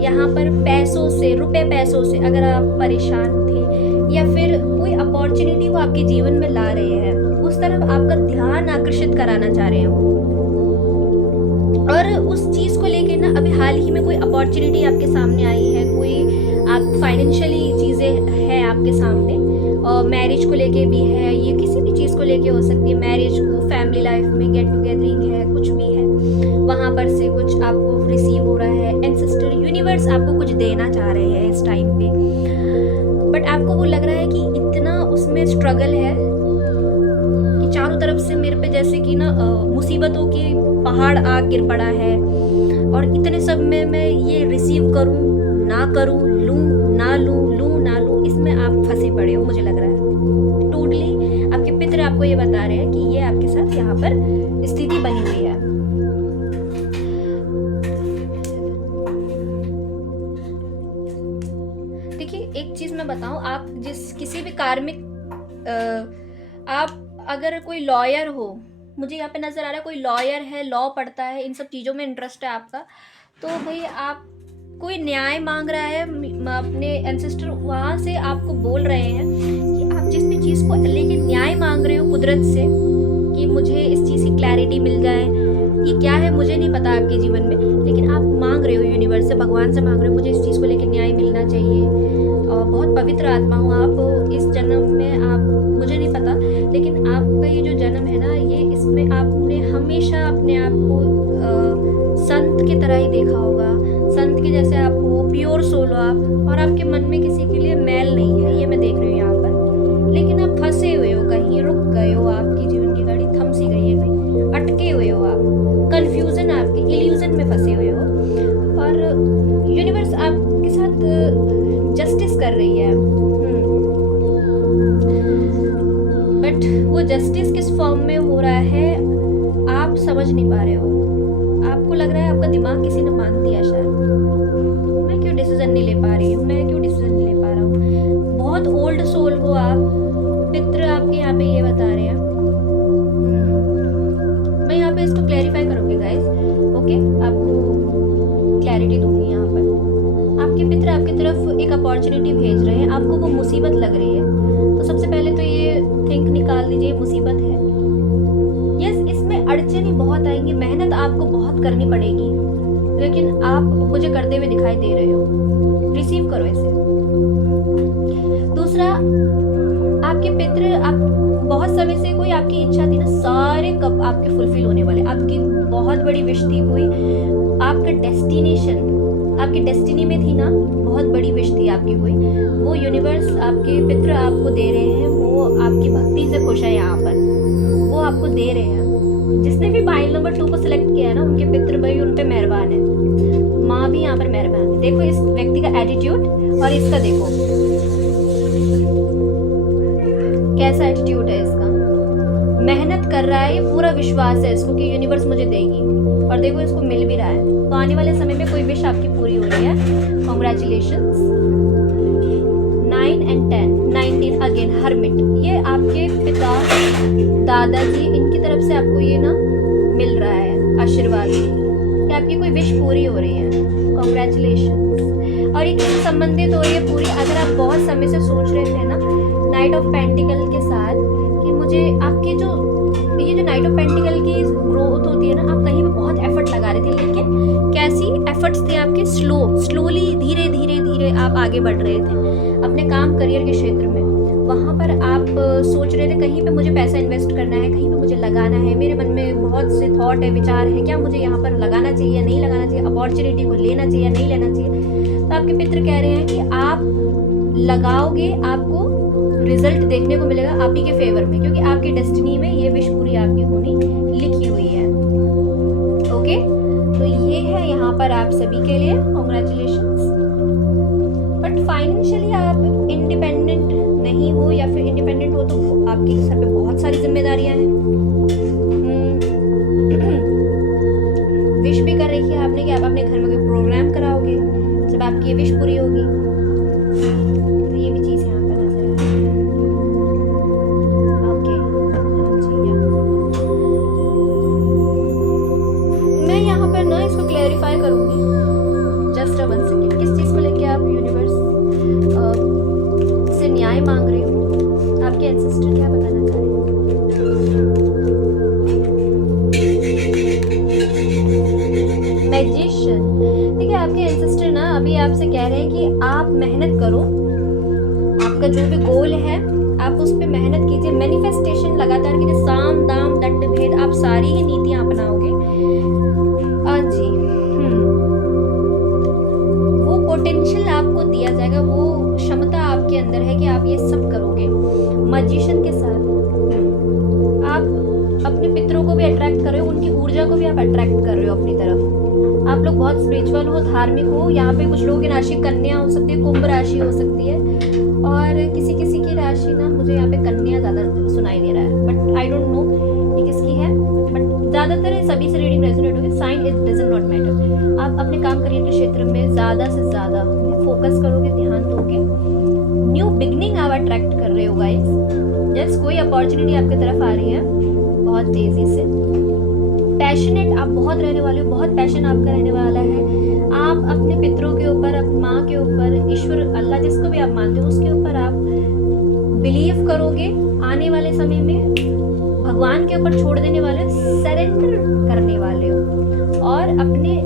यहाँ पर पैसों से, रुपए पैसों से, अगर आप परेशान थे या फिर कोई अपॉर्चुनिटी वो आपके जीवन में ला रहे हैं, उस तरफ आपका ध्यान आकर्षित कराना चाह रहे हैं, और उस चीज़ को लेके ना अभी हाल ही में कोई अपॉर्चुनिटी आपके सामने आई है, कोई आप फाइनेंशियली चीज़ें हैं आपके सामने, और मैरिज को लेके भी है, ये किसी भी चीज़ को लेके हो सकती है, मैरिज को, फैमिली लाइफ में गेट टुगेदरिंग है, कुछ भी है, वहाँ पर से कुछ आपको रिसीव हो रहा है। एंसेस्टर यूनिवर्स आपको कुछ देना चाह रहे हैं इस टाइम पे, बट आपको वो लग रहा है कि इतना उसमें स्ट्रगल है चारों तरफ से मेरे पे जैसे कि ना मुसीबतों की पहाड़ आ गिर पड़ा है, और इतने सब में मैं ये रिसीव करूं ना करूं, लूं ना लूं, लूं ना लूं, इसमें आप फंसे पड़े हो मुझे लग रहा है। टोटली आपके पितर आपको ये बता रहे हैं कि ये आपके साथ यहाँ पर स्थिति बनी हुई है। देखिए एक चीज मैं बताऊं, आप जिस किसी भी कार्मिक आप अगर कोई लॉयर हो, मुझे यहाँ पे नज़र आ रहा है कोई लॉयर है, लॉ पढ़ता है, इन सब चीज़ों में इंटरेस्ट है आपका, तो भाई आप कोई न्याय मांग रहा है, अपने एंसेस्टर वहाँ से आपको बोल रहे हैं कि आप जिस भी चीज़ को लेके न्याय मांग रहे हो कुदरत से कि मुझे इस चीज़ की क्लैरिटी मिल जाए, ये क्या है मुझे नहीं पता आपके जीवन में, लेकिन आप मांग रहे हो यूनिवर्स से, भगवान से मांग रहे हो मुझे इस चीज़ को लेकर न्याय मिलना चाहिए। और बहुत पवित्र आत्मा हो आप, इस जन्म में आप, मुझे नहीं पता, लेकिन आपका ये जो जन्म है ना, ये इसमें आपने हमेशा अपने आप को संत की तरह ही देखा होगा, संत के जैसे आप हो, प्योर सोल हो आप, और आपके मन में किसी के लिए मैल नहीं है, ये मैं देख रही हूँ यहाँ पर। लेकिन आप फंसे हुए हो, कहीं रुक गए हो, आपकी जीवन की गाड़ी थम सी गई है, कहीं अटके हुए हो आप, कंफ्यूजन आपके इल्यूजन में फंसे हुए हो, और यूनिवर्स आपके साथ जस्टिस कर रही है। बट वो जस्टिस किस फॉर्म में हो रहा है आप समझ नहीं पा रहे हो। आपको लग रहा है आपका दिमाग किसी ने मान दिया शायद, मैं क्यों डिसीजन नहीं ले पा रही हूँ, मैं क्यों डिसीजन नहीं ले पा रहा हूँ। बहुत ओल्ड सोल हो आप, पितृ आपके यहाँ पे ये बता रहे हैं। मैं यहाँ पे इसको क्लैरिफाई करूँगी गाइस, ओके, आपको क्लैरिटी दूंगी। यहाँ पर आपके पितृ आपकी तरफ एक अपॉर्चुनिटी भेज रहे हैं, आपको वो मुसीबत लग रही है, तो सबसे पहले तो ये थिंक निकाल दीजिए मुसीबत है। यस, इसमें अड़चनें बहुत आएंगी, मेहनत आपको बहुत करनी पड़ेगी, लेकिन आप मुझे करते हुए दिखाई दे रहे हो, रिसीव करो इसे। दूसरा, आपके पितृ, आप बहुत समय से कोई आपकी इच्छा थी ना, सारे कब आपके फुलफिल होने वाले, आपकी बहुत बड़ी विश थी, कोई आपका डेस्टिनेशन आपकी डेस्टिनी में थी ना, बहुत बड़ी विश थी आपकी कोई, वो यूनिवर्स आपके पितृ आपको दे रहे हैं, वो आपकी भक्ति से खुश है यहाँ पर, वो आपको दे रहे हैं। जिसने भी पाइल नंबर 2 को सिलेक्ट किया है ना, उनके पितृ भाई उन पे मेहरबान है, माँ भी यहाँ पर मेहरबान है। देखो इस व्यक्ति का एटीट्यूड और इसका देखो कैसा एटीट्यूड है इसका, मेहनत कर रहा है, ये पूरा विश्वास है इसको कि यूनिवर्स मुझे देगी, और देखो इसको मिल भी रहा है। तो आने वाले समय में कोई विश आपकी पूरी हो रही है, कॉन्ग्रेचुलेशंस। 9 and 10, 19 अगेन हर्मिट, ये आपके पिता दादाजी इनकी तरफ से आपको ये ना मिल रहा है आशीर्वाद कि आपकी कोई विश पूरी हो रही है, कॉन्ग्रेचुलेशंस। और ये किससे संबंधित हो रही है पूरी, अगर आप बहुत समय से सोच रहे थे ना नाइट ऑफ पेंटिकल के साथ कि मुझे आपकी जो ये जो नाइट ऑफ पेंटिकल की ग्रोथ होती है ना, आप कहीं पे बहुत एफर्ट लगा रहे थे, लेकिन कैसी एफर्ट्स थे आपके, स्लोली धीरे धीरे धीरे आप आगे बढ़ रहे थे अपने काम करियर के क्षेत्र में। वहाँ पर आप सोच रहे थे कहीं पे मुझे पैसा इन्वेस्ट करना है, कहीं पे मुझे लगाना है, मेरे मन में बहुत से थॉट है, विचार है, क्या मुझे यहाँ पर लगाना चाहिए नहीं लगाना चाहिए, अपॉर्चुनिटी को लेना चाहिए नहीं लेना चाहिए। तो आपके पितृ कह रहे हैं कि आप लगाओगे, आपको रिजल्ट देखने को मिलेगा आप ही के फेवर में, क्योंकि आपकी डेस्टिनी में ये विश पूरी आपकी होनी लिखी हुई है। ओके, तो ये है यहाँ पर आप सभी के लिए कॉन्ग्रेचुलेशंस। बट फाइनेंशियली आप इंडिपेंडेंट नहीं हो, या फिर इंडिपेंडेंट हो तो आपके सर पे बहुत सारी जिम्मेदारियां हैं। विश भी कर रही है आपने कि आप अपने घर में कोई प्रोग्राम कराओगे जब आपकी ये विश पूरी होगी, तो ये भी चीज़ यहाँ पर नजर आ रही है। ओके, मैं यहाँ पर ना इसको क्लैरिफाई करूँगी, जस्ट 1 सेकेंड। किस चीज़ को लेके आप यूनिवर्स से न्याय मांग रहे हो, आपके एंसेस्टर क्या बताना चाह रहे हैं। मैजिशियन, देखिए आपके एंसेस्टर ना अभी आपसे कह रहे हैं कि आप मेहनत करो, आपका जो भी गोल है आप उस पर मेहनत कीजिए, मैनिफेस्टेशन लगातार कीजिए, साम दाम दंड भेद आप सारी ही नीतियां अपनाओगे। हाँ जी, वो पोटेंशियल आपको दिया जाएगा, वो क्षमता आपके अंदर है कि आप ये सब करोगे। मैजिशियन के साथ आप को भी आप अट्रैक्ट कर रहे हो अपनी तरफ। आप लोग बहुत स्पिरिचुअल हो, धार्मिक हो। यहाँ पे कुछ लोगों की राशि कन्या हो सकती है, कुंभ राशि हो सकती है, और किसी किसी की राशि ना मुझे यहाँ पे कन्या ज़्यादा सुनाई दे रहा है, बट आई डोंट नो ये किसकी है। बट ज़्यादातर सभी से रीडिंग रेजोनेट होगी। Sign it doesn't not matter. आप अपने काम करियर के क्षेत्र में ज़्यादा से ज़्यादा फोकस करोगे, ध्यान दोगे। न्यू बिगनिंग आप अट्रैक्ट कर रहे हो गाइस। जस्ट कोई अपॉर्चुनिटी आपकी तरफ आ रही है बहुत तेज़ी से। पैशनेट आप बहुत रहने वाले हो, बहुत पैशन आपका रहने वाला है। आप अपने पितरों के ऊपर, अपनी माँ के ऊपर, ईश्वर अल्लाह जिसको भी आप मानते हो उसके ऊपर आप बिलीव करोगे। आने वाले समय में भगवान के ऊपर छोड़ देने वाले हो, सरेंडर करने वाले हो और अपने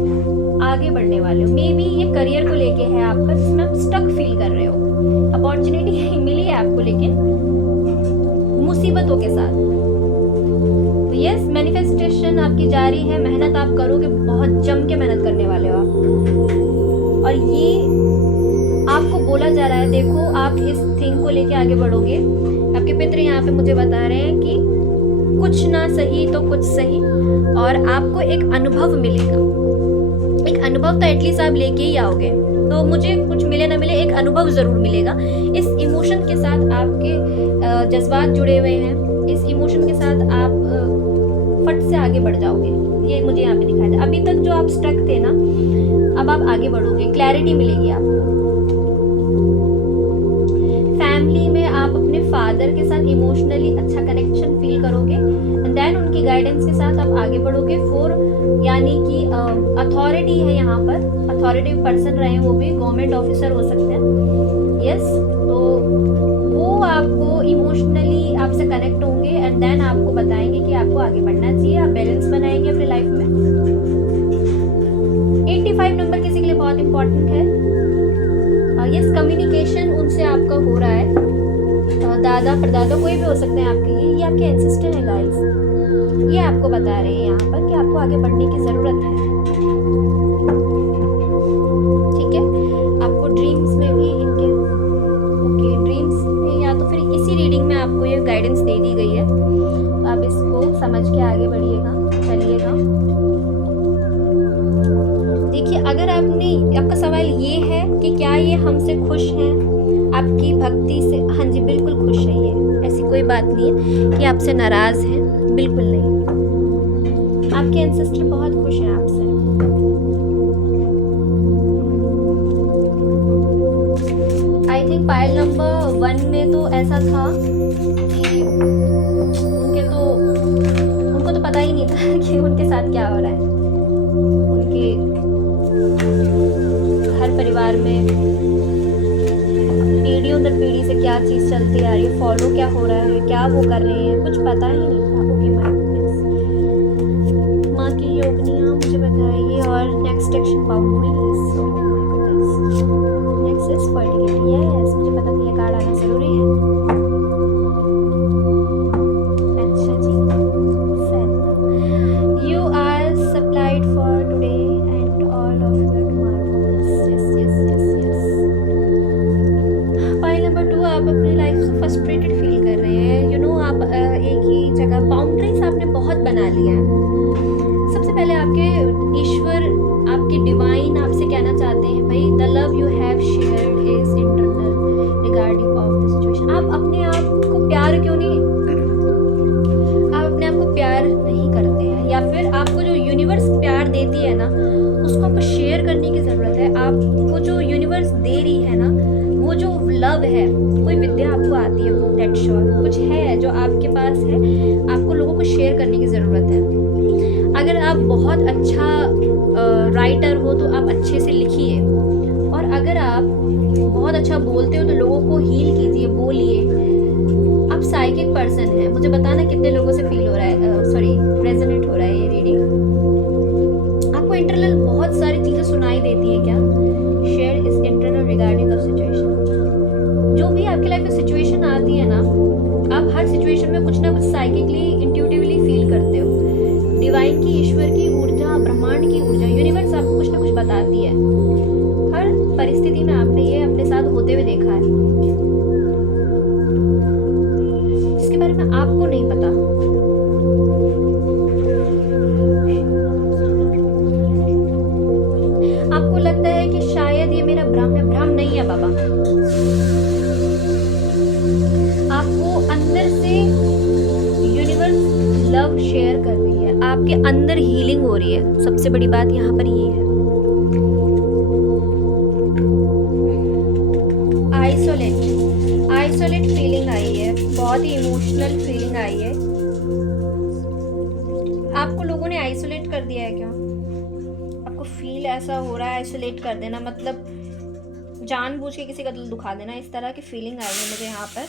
आगे बढ़ने वाले हो। मे बी ये करियर को लेके है आपका, जिसमें आप स्टक फील कर रहे हो। अपॉर्चुनिटी मिली है आपको लेकिन मुसीबतों के साथ। तो यस, मैनिफेस्टेशन आपकी जारी है। मेहनत आप करोगे, बहुत जम के मेहनत करने वाले हो आप। और ये आपको बोला जा रहा है, देखो आप इस थिंग को लेके आगे बढ़ोगे। आपके पितर यहाँ पे मुझे बता रहे हैं कि कुछ ना सही तो कुछ सही, और आपको एक अनुभव मिलेगा। एक अनुभव तो एटलीस्ट आप लेके ही आओगे। तो मुझे कुछ मिले ना मिले, एक अनुभव ज़रूर मिलेगा। इस इमोशन के साथ आपके जज्बात जुड़े हुए हैं। इस इमोशन के साथ आप फट से आगे बढ़ जाओगे। ये मुझे यहाँ पे दिखाया था। अभी तक जो आप स्टक थे ना, अब आप आगे बढ़ोगे, क्लैरिटी मिलेगी आपको। फैमिली में आप अपने फादर के साथ इमोशनली अच्छा कनेक्शन फील करोगे, एंड देन उनकी गाइडेंस के साथ आप आगे बढ़ोगे। 4 यानी कि अथॉरिटी है यहाँ पर, अथॉरिटिव पर्सन रहे, वो भी गवर्नमेंट ऑफिसर हो सकते हैं। यस, तो वो आपको इमोशनली आपसे कनेक्ट होंगे एंड देन आपको बताएंगे कि आपको आगे बढ़ना चाहिए। आप बैलेंस बनाएंगे अपने लाइफ में। 85 नंबर किसी के लिए बहुत इंपॉर्टेंट है। यस, कम्युनिकेशन उनसे आपका हो रहा है। दादा परदादा कोई भी हो सकते हैं आपके लिए। ये आपके एंसेस्टर है गाइस। ये आपको बता रहे हैं यहाँ पर कि आपको आगे बढ़ने की ज़रूरत है। ठीक है, आपको ड्रीम्स में भी इनके ड्रीम्स में या तो फिर इसी रीडिंग में आपको ये गाइडेंस दे दी गई है। तो आप इसको समझ के आगे बढ़िएगा, चलिएगा। देखिए, अगर आपका सवाल ये है कि क्या ये हमसे खुश हैं, आपकी भक्ति से, हाँ जी बिल्कुल खुश है ये। ऐसी कोई बात नहीं है कि आपसे नाराज़ हैं, बिल्कुल नहीं। आपके एंसेस्टर बहुत खुश हैं आपसे। आई थिंक पाइल नंबर 1 में तो ऐसा था कि उनको तो पता ही नहीं था कि उनके साथ क्या हो रहा है। उनके हर परिवार में पीढ़ियों दर पीढ़ी से क्या चीज़ चलती आ रही है, फॉलो क्या हो रहा है, क्या वो कर रहे हैं, कुछ पता ही नहीं था। ओके माँ की योगनियाँ मुझे बताइए। और next action boundaries, next is fertility. Yes, मुझे पता था ये कार्ड आना ज़रूरी है। अच्छा जी, you are supplied for today and all of the tomorrow. Point number 2, आप अपनी लाइफ से फ्रस्ट्रेटेड फील कर रहे हैं। यू नो, आप एक ही जगह बाउंड्रीज आपने बहुत बना लिया है। सबसे पहले आपके ईश्वर, आपके डिवाइन आपसे कहना चाहते हैं, भाई the love you have shared is internal regarding of the situation. आप अपने आप को प्यार क्यों नहीं, आप अपने आप को प्यार नहीं करते हैं, या फिर आपको जो यूनिवर्स प्यार देती है ना, उसको आपको शेयर करने की ज़रूरत है। आपको जो यूनिवर्स दे रही है ना, वो जो लव है, कोई विद्या आपको आती है, दैट श्योर कुछ है जो आपके पास है, आपको लोगों को शेयर करने की ज़रूरत है। अगर आप बहुत अच्छा राइटर हो तो आप अच्छे से लिखिए, और अगर आप बहुत अच्छा बोलते हो तो लोगों को हील कीजिए, बोलिए। आप साइकिक पर्सन हैं, मुझे बताना कितने लोगों से फील हो रहा है, सॉरी रेजोनेट हो रहा है ये रीडिंग। आपको इंटरनल बहुत सारी चीज़ें सुनाई देती हैं क्या? Share is internal regarding of situation. जो भी आपकी लाइफ में सिचुएशन आती है ना, आप हर सिचुएशन में कुछ ना कुछ साइकिकली इंट्यूटिवली फील करते हो। डिवाइन की, ईश्वर की ऊर्जा, ब्रह्मांड की ऊर्जा, यूनिवर्स आपको कुछ ना कुछ बताती है। हर परिस्थिति में आपने ये अपने साथ होते हुए देखा है, जिसके बारे में आपको नहीं पता। अंदर हीलिंग हो रही है। सबसे बड़ी बात यहाँ पर ये है। आइसोलेट फीलिंग आई है, बहुत ही इमोशनल फीलिंग आई है। आपको लोगों ने आइसोलेट कर दिया है क्या? आपको फील ऐसा हो रहा है आइसोलेट कर देना, मतलब जानबूझ के किसी का दिल दुखा देना, इस तरह की फीलिंग आई है मुझे यहाँ पर।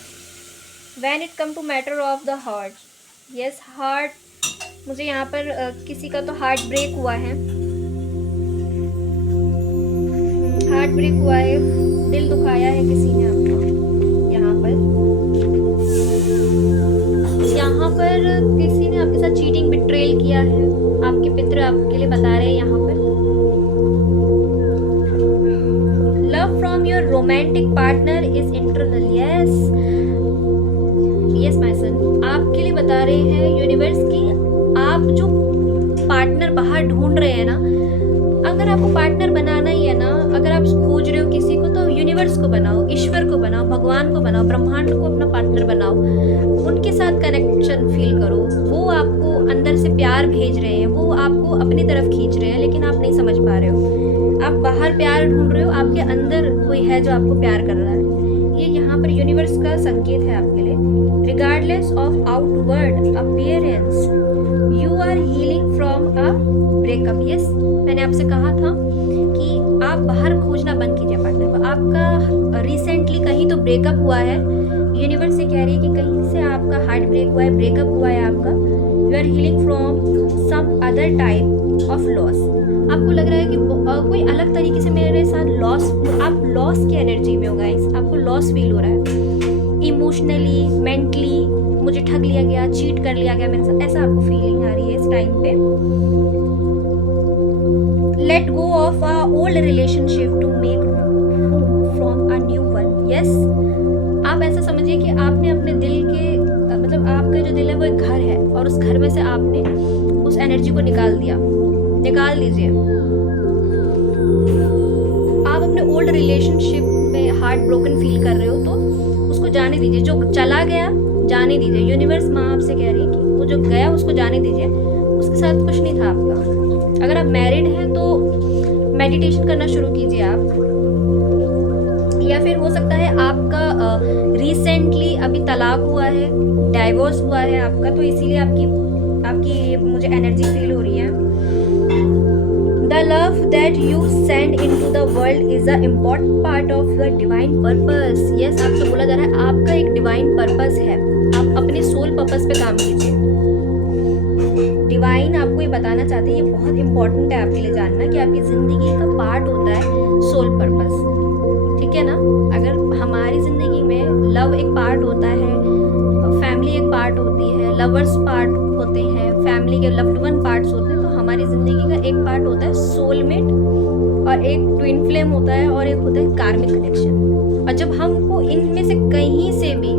When it come to matter of the heart, yes heart, मुझे यहाँ पर किसी का तो हार्ट ब्रेक हुआ है, हार्ट ब्रेक हुआ है, दिल दुखाया है किसी ने आपका। यहाँ पर किसी ने आपके साथ चीटिंग बिट्रेल किया है। आपके पितृ आपके लिए बता रहे हैं यहाँ पर। Love from your romantic partner is internal, yes my son. आपके लिए बता रहे हैं यूनिवर्स की, आप जो पार्टनर बाहर ढूंढ रहे हैं ना, अगर आपको पार्टनर बनाना ही है ना, अगर आप खोज रहे हो किसी को, तो यूनिवर्स को बनाओ, ईश्वर को बनाओ, भगवान को बनाओ, ब्रह्मांड को अपना पार्टनर बनाओ। उनके साथ कनेक्शन फील करो। वो आपको अंदर से प्यार भेज रहे हैं, वो आपको अपनी तरफ खींच रहे हैं, लेकिन आप नहीं समझ पा रहे हो। आप बाहर प्यार ढूंढ रहे हो, आपके अंदर कोई है जो आपको प्यार कर रहा है। ये यहाँ पर यूनिवर्स का संकेत है आपके लिए। Regardless of outward appearance, you are healing from a breakup. Yes, मैंने आपसे कहा था कि आप बाहर खोजना बंद कीजिए पार्टनर को। आपका रिसेंटली कहीं तो ब्रेकअप हुआ है, यूनिवर्स से कह रही है कि कहीं से आपका हार्ट ब्रेक हुआ है, ब्रेकअप हुआ है आपका। You are healing from some other type of loss. आपको लग रहा है कि कोई अलग तरीके से मेरे साथ लॉस, आप लॉस की एनर्जी में हो गाइस, आपको लॉस फील हो रहा है इमोशनली, मेंटली। मुझे ठग लिया गया, चीट कर लिया गया मेरे साथ, ऐसा आपको फीलिंग आ रही है इस टाइम पे। Let go of a old relationship to make room from a new one. Yes, आप ऐसा समझिए कि आपने अपने दिल के, मतलब आपका जो दिल है वो एक घर है, और उस घर में से आपने उस एनर्जी को निकाल दिया। निकाल दीजिए। आप अपने ओल्ड रिलेशनशिप में हार्ट ब्रोकन फील कर रहे हो, तो उसको जाने दीजिए। जो चला गया जाने दीजिए। यूनिवर्स माँ आपसे कह रही है कि वो जो गया उसको जाने दीजिए, उसके साथ कुछ नहीं था आपका। अगर आप मैरिड हैं तो मेडिटेशन करना शुरू कीजिए आप, या फिर हो सकता है आपका रिसेंटली अभी तलाक हुआ है, डाइवोर्स हुआ है आपका, तो इसीलिए आपकी मुझे एनर्जी फील हो रही है। The love that you send into the world is an important part of your divine purpose. Yes, आपसे बोला जा रहा है आपका एक डिवाइन पर्पस है। आप अपने सोल पर्पस पे काम कीजिए। डिवाइन आपको ये बताना चाहते हैं, ये बहुत इंपॉर्टेंट है आपके लिए जानना, कि आपकी ज़िंदगी का पार्ट होता है सोल पर्पस। ठीक है ना? अगर हमारी ज़िंदगी में लव एक पार्ट होता है, फैमिली एक पार्ट होती है, लवर्स पार्ट होते हैं, फैमिली के लव्ड वन पार्ट्स होते हैं, तो हमारी ज़िंदगी का एक पार्ट होता है सोलमेट, और एक ट्विन फ्लेम होता है, और एक होता है कार्मिक कनेक्शन। और जब हमको इनमें से कहीं से भी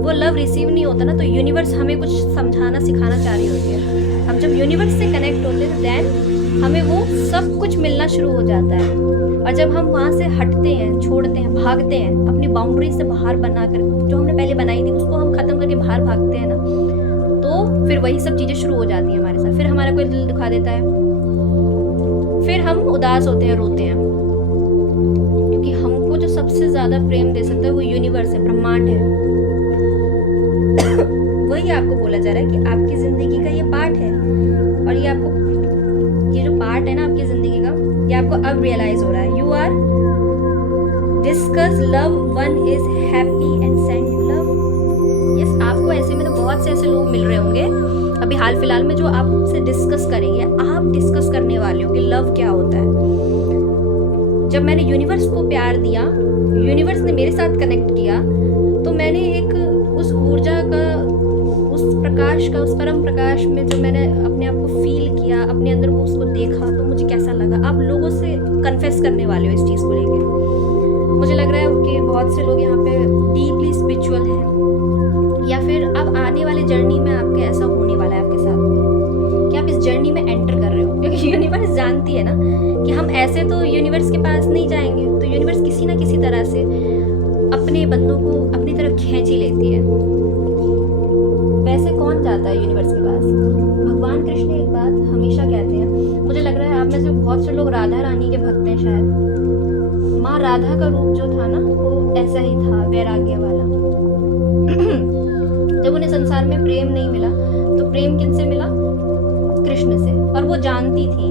वो लव रिसीव नहीं होता ना, तो यूनिवर्स हमें कुछ समझाना सिखाना चाह रही होती है। हम जब यूनिवर्स से कनेक्ट होते हैं, देन हमें वो सब कुछ मिलना शुरू हो जाता है। और जब हम वहाँ से हटते हैं, छोड़ते हैं, भागते हैं, अपनी बाउंड्री से बाहर बनाकर, जो हमने पहले बनाई थी उसको हम ख़त्म करके बाहर भागते हैं ना, तो फिर वही सब चीज़ें शुरू हो जाती हैं हमारे साथ। फिर हमारा कोई दिल दुखा देता है, फिर हम उदास होते हैं, रोते हैं, क्योंकि हमको जो सबसे ज़्यादा प्रेम दे सकता है वो यूनिवर्स है, ब्रह्मांड है। वही आपको बोला जा रहा है कि आपकी ज़िंदगी का ये पार्ट है, और ये आपको, ये जो पार्ट है ना आपकी ज़िंदगी का, ये आपको अब रियलाइज़ हो रहा है। You are discuss love one is happy and send you love. Yes, आपको ऐसे में तो बहुत से ऐसे लोग मिल रहे होंगे अभी हाल फिलहाल में, जो आपसे डिस्कस करेंगे। आप डिस्कस करने वाले हो कि लव क्या होता है। जब मैंने यूनिवर्स को प्यार दिया, यूनिवर्स ने मेरे साथ कनेक्ट किया, तो मैंने एक उस ऊर्जा का, उस प्रकाश का, उस परम प्रकाश में जो मैंने अपने आप को फील किया, अपने अंदर को उसको देखा, तो मुझे कैसा लगा। आप लोगों से कन्फेस करने वाले हो इस चीज़ को लेके। मुझे लग रहा है कि बहुत से लोग यहाँ पे डीपली स्पिरिचुअल हैं, या फिर अब आने वाले जर्नी में आपके ऐसा होने वाला है आपके साथ में, कि आप इस जर्नी में एंटर कर रहे हो, क्योंकि यूनिवर्स जानती है ना कि हम ऐसे तो यूनिवर्स के पास नहीं जाएंगे, तो यूनिवर्स किसी ना किसी तरह से अपने बंदों को अपनी तरफ खींच ही लेती है। वैसे कौन जाता है यूनिवर्स के पास? भगवान राधा का रूप जो था ना वो ऐसा ही था, वैराग्य वाला। जब उन्हें संसार में प्रेम नहीं मिला तो प्रेम किनसे मिला? कृष्ण से, और वो जानती थी।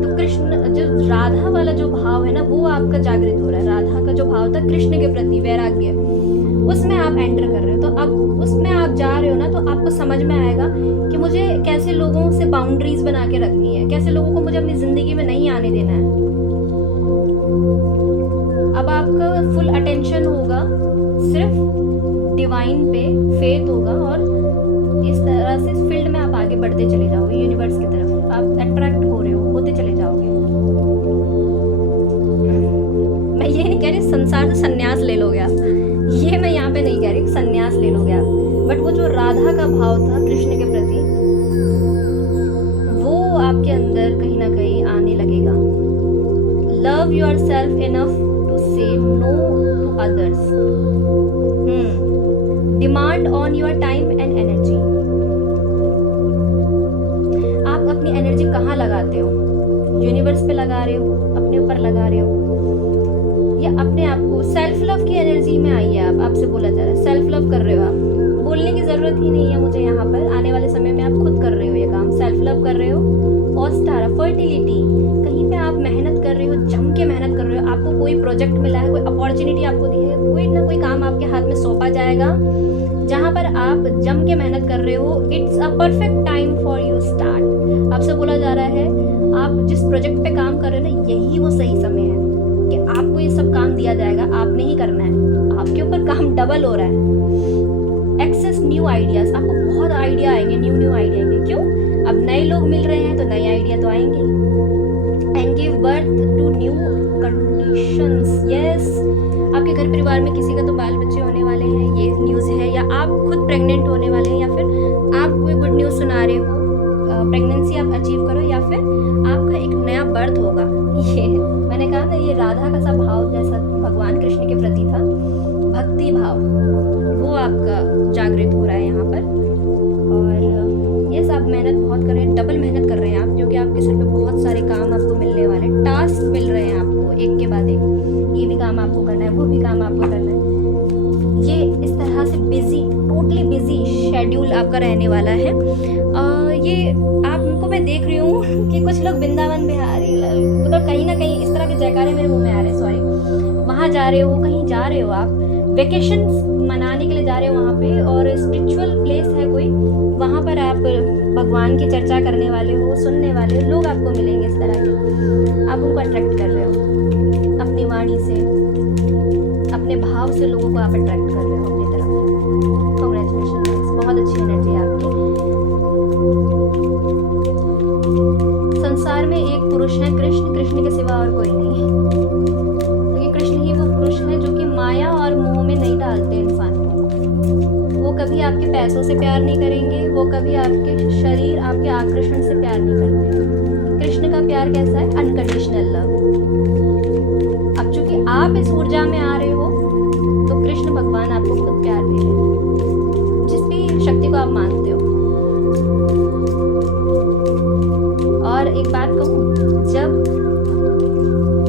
तो कृष्ण, जो राधा वाला जो भाव है ना वो आपका जागृत हो रहा है। राधा का जो भाव था कृष्ण के प्रति, वैराग्य, उसमें आप एंटर कर रहे हो। तो अब उसमें आप जा रहे हो ना, तो आपको समझ में आएगा कि मुझे कैसे लोगों से बाउंड्रीज बना के रखनी है, कैसे लोगों को मुझे अपनी जिंदगी में नहीं आने देना है। अब आपका फुल अटेंशन होगा सिर्फ डिवाइन पे, फेथ होगा, और इस तरह से इस फील्ड में आप आगे बढ़ते चले जाओगे, यूनिवर्स की तरफ आप अट्रैक्ट हो रहे हो, होते चले जाओगे। मैं ये नहीं कह रही संसार से संन्यास ले लोगे आप, ये मैं यहाँ पे नहीं कह रही संन्यास ले लोगे आप, बट वो जो राधा का भाव था कृष्ण के प्रति, वो आपके अंदर कहीं ना कहीं आने लगेगा। Love yourself enough to say no to others. Demand on your time and energy. आप अपनी एनर्जी कहाँ लगाते हो? यूनिवर्स पे लगा रहे हो, अपने ऊपर लगा रहे हो, या अपने आप को? सेल्फ लव की एनर्जी में आइए आप, आपसे बोला जा रहा है सेल्फ लव कर रहे हो आप, बोलने की ज़रूरत ही नहीं है मुझे यहाँ पर। आने वाले समय में आप खुद कर रहे हो ये काम, सेल्फ लव कर रहे हो। और स्टार फर्टिलिटी, कहीं पे आप मेहनत कर रहे हो, जम के मेहनत कर रहे हो, आपको कोई प्रोजेक्ट मिला है, कोई अपॉर्चुनिटी आपको दी है, कोई ना कोई काम आपके हाथ में सौंपा जाएगा जहाँ पर आप जम के मेहनत कर रहे हो। It's a perfect time for you start. आपसे बोला जा रहा है आप जिस प्रोजेक्ट पे काम कर रहे हो ना, यही वो सही समय है कि आपको ये सब काम दिया जाएगा, आपने ही करना है, आपके ऊपर काम डबल हो रहा है। एक्सेस न्यू आइडियाज, आपको बहुत आइडिया आएंगे, न्यू आइडिया आएंगे। क्यों? अब नए लोग मिल रहे हैं तो नए आइडिया तो आएंगे। And give birth to new conditions. Yes, आपके घर परिवार में किसी का तो बाल बच्चे होने वाले हैं, ये न्यूज़ है, या आप खुद प्रेग्नेंट होने वाले हैं, या फिर आप कोई गुड न्यूज़ सुना रहे हो, प्रेगनेंसी आप अचीव करो, या फिर आपका एक नया बर्थ होगा। ये मैंने कहा था, ये राधा का सा भाव जैसा भगवान कृष्ण के प्रति था, भक्ति भाव, वो आपका जागृत हो रहा है यहाँ पर। और ये सब मेहनत बहुत कर रहे हैं, डबल मेहनत कर रहे हैं आप, क्योंकि आपके सिर पे बहुत सारे काम आपको मिलने वाले, टास्क मिल रहे हैं आपको एक के बाद एक। ये भी काम आपको करना है, वो भी काम आपको करना है। ये इस तरह से बिजी, टोटली बिजी शेड्यूल आपका रहने वाला है। ये आपको मैं देख रही हूँ कि कुछ लोग वृंदावन बिहारी, मतलब कहीं ना कहीं इस तरह के जयकारे मेरे मुंह में आ रहे हैं, सॉरी, वहाँ जा रहे हो, कहीं जा रहे हो आप, वेकेशन मनाने के लिए जा रहे हो वहाँ पे, और स्पिरिचुअल प्लेस है कोई, वहाँ पर आप भगवान की चर्चा करने वाले हो, सुनने वाले हो, लोग आपको मिलेंगे इस तरह के, आप उनको अट्रैक्ट कर रहे हो अपनी वाणी से, अपने भाव से लोगों को आप अट्रैक्ट कर रहे हो अपनी तरफ। कांग्रेचुलेशन, बहुत अच्छी एनर्जी है आपकी। संसार में एक पुरुष है कृष्ण, कृष्ण के सिवा और कोई नहीं है, क्योंकि कृष्ण ही वो पुरुष है जो कि माया और मोह में नहीं डालते इंसान को। वो कभी आपके पैसों से प्यार नहीं करेंगे, वो कभी आपके शरीर, आपके आकर्षण से प्यार नहीं करते। कृष्ण का प्यार कैसा है? Unconditional love. अब चूंकि आप इस ऊर्जा में आ रहे हो, तो कृष्ण भगवान आपको खुद प्यार दे रहे हैं, जिस भी शक्ति को आप मानते हो। और एक बात कहूँ, जब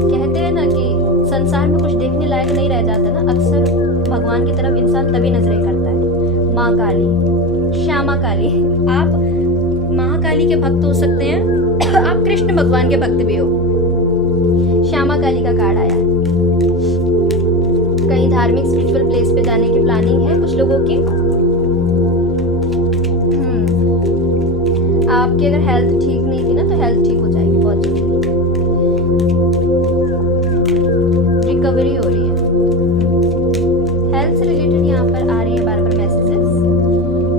कहते हैं ना कि संसार में कुछ देखने लायक नहीं रह जाता ना, अक्सर भगवान की तरफ इंसान तभी नजरें करता है। माँ काली, श्यामा काली, आप महाकाली के भक्त हो सकते हैं, आप कृष्ण भगवान के भक्त भी हो। श्यामा काली का कार्ड आया है। कहीं धार्मिक स्पिरिचुअल प्लेस पे जाने की प्लानिंग है कुछ लोगों की। आपकी अगर हेल्थ ठीक नहीं थी ना, तो हेल्थ ठीक हो जाएगी बहुत जल्दी, रिकवरी हो रही है। हेल्थ से रिलेटेड यहाँ पर आ रही है बार बार मैसेजेस,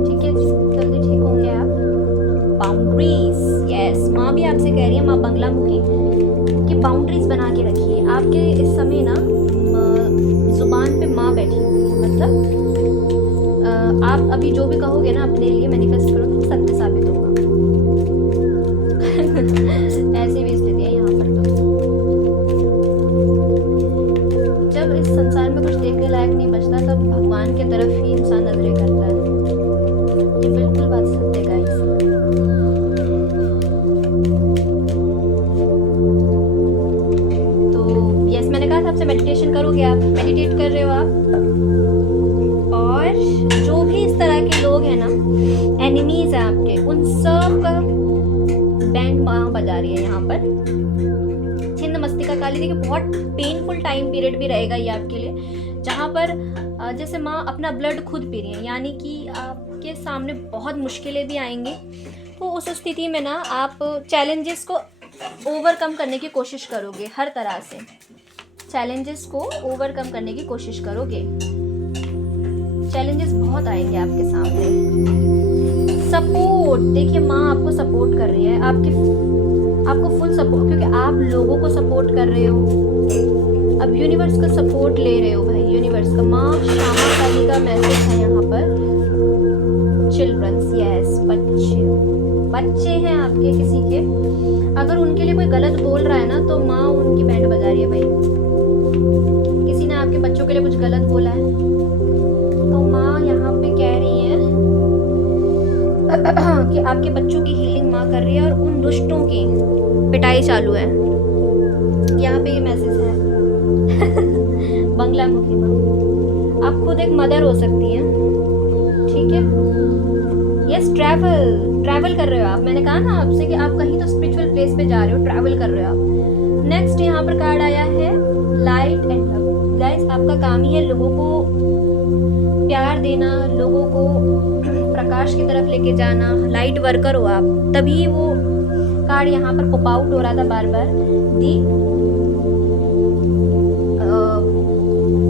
ठीक है, जल्दी ठीक होंगे आप। बाउंड्रीज, यस, माँ भी आपसे कह रही है, माँ बंगला मुखी, कि बाउंड्रीज बना के रखिए। आपके इस समय ना जुबान पे माँ बैठी हुई है, मतलब आप अभी जो भी कहोगे ना अपने लिए मैनिफेस्ट करो तो सत्य साबित होगा। ऐसी भी स्थिति है यहाँ पर। तो जब इस संसार में कुछ देखने लायक नहीं बचता, तब भगवान की तरफ ही इंसान नजरें करता है। ये बिल्कुल बात सत्य है गाइस। ना एनिमीज हैं आपके, उन सब का बैंड माँ बजा रही है यहाँ पर। छिन्न मस्तिका काली, देखिए बहुत पेनफुल टाइम पीरियड भी रहेगा ये आपके लिए, जहाँ पर जैसे माँ अपना ब्लड खुद पी रही है, यानी कि आपके सामने बहुत मुश्किलें भी आएंगी। तो उस स्थिति में ना आप चैलेंजेस को ओवरकम करने की कोशिश करोगे, हर तरह से चैलेंजेस को ओवरकम करने की कोशिश करोगे। चैलेंजेस बहुत आएंगे आपके सामने। सपोर्ट, देखिए माँ आपको सपोर्ट कर रही है, आपको फुल सपोर्ट, क्योंकि आप लोगों को सपोर्ट कर रहे हो, अब यूनिवर्स का सपोर्ट ले रहे हो भाई, यूनिवर्स का। माँ श्यामा काली का मैसेज है यहाँ पर। चिल्ड्रंस, यस, बच्चे हैं आपके किसी के, अगर उनके लिए कोई गलत बोल रहा है ना तो माँ उनकी बैंड बजा रही है भाई। किसी ने आपके बच्चों के लिए कुछ गलत बोला है तो माँ यहाँ पे कह रही है कि आपके बच्चों की हीलिंग माँ कर रही है और उन दुष्टों की पिटाई चालू है। यहाँ पे ये मैसेज है। बंगला मुखी माँ, आप खुद एक मदर हो सकती हैं, ठीक है। यस, ट्रैवल कर रहे हो आप, मैंने कहा ना आपसे कि आप कहीं तो स्पिरिचुअल प्लेस पे जा रहे हो, ट्रैवल कर रहे हो आप। नेक्स्ट यहाँ पर कार्ड आया है लाइट एंड लव। गाइस, आपका काम ही है लोगों को प्यार देना, लोगों को प्रकाश की तरफ लेके जाना, लाइट वर्कर हो आप। तभी वो कार्ड यहाँ पर पॉप आउट हो रहा था बार बार। दी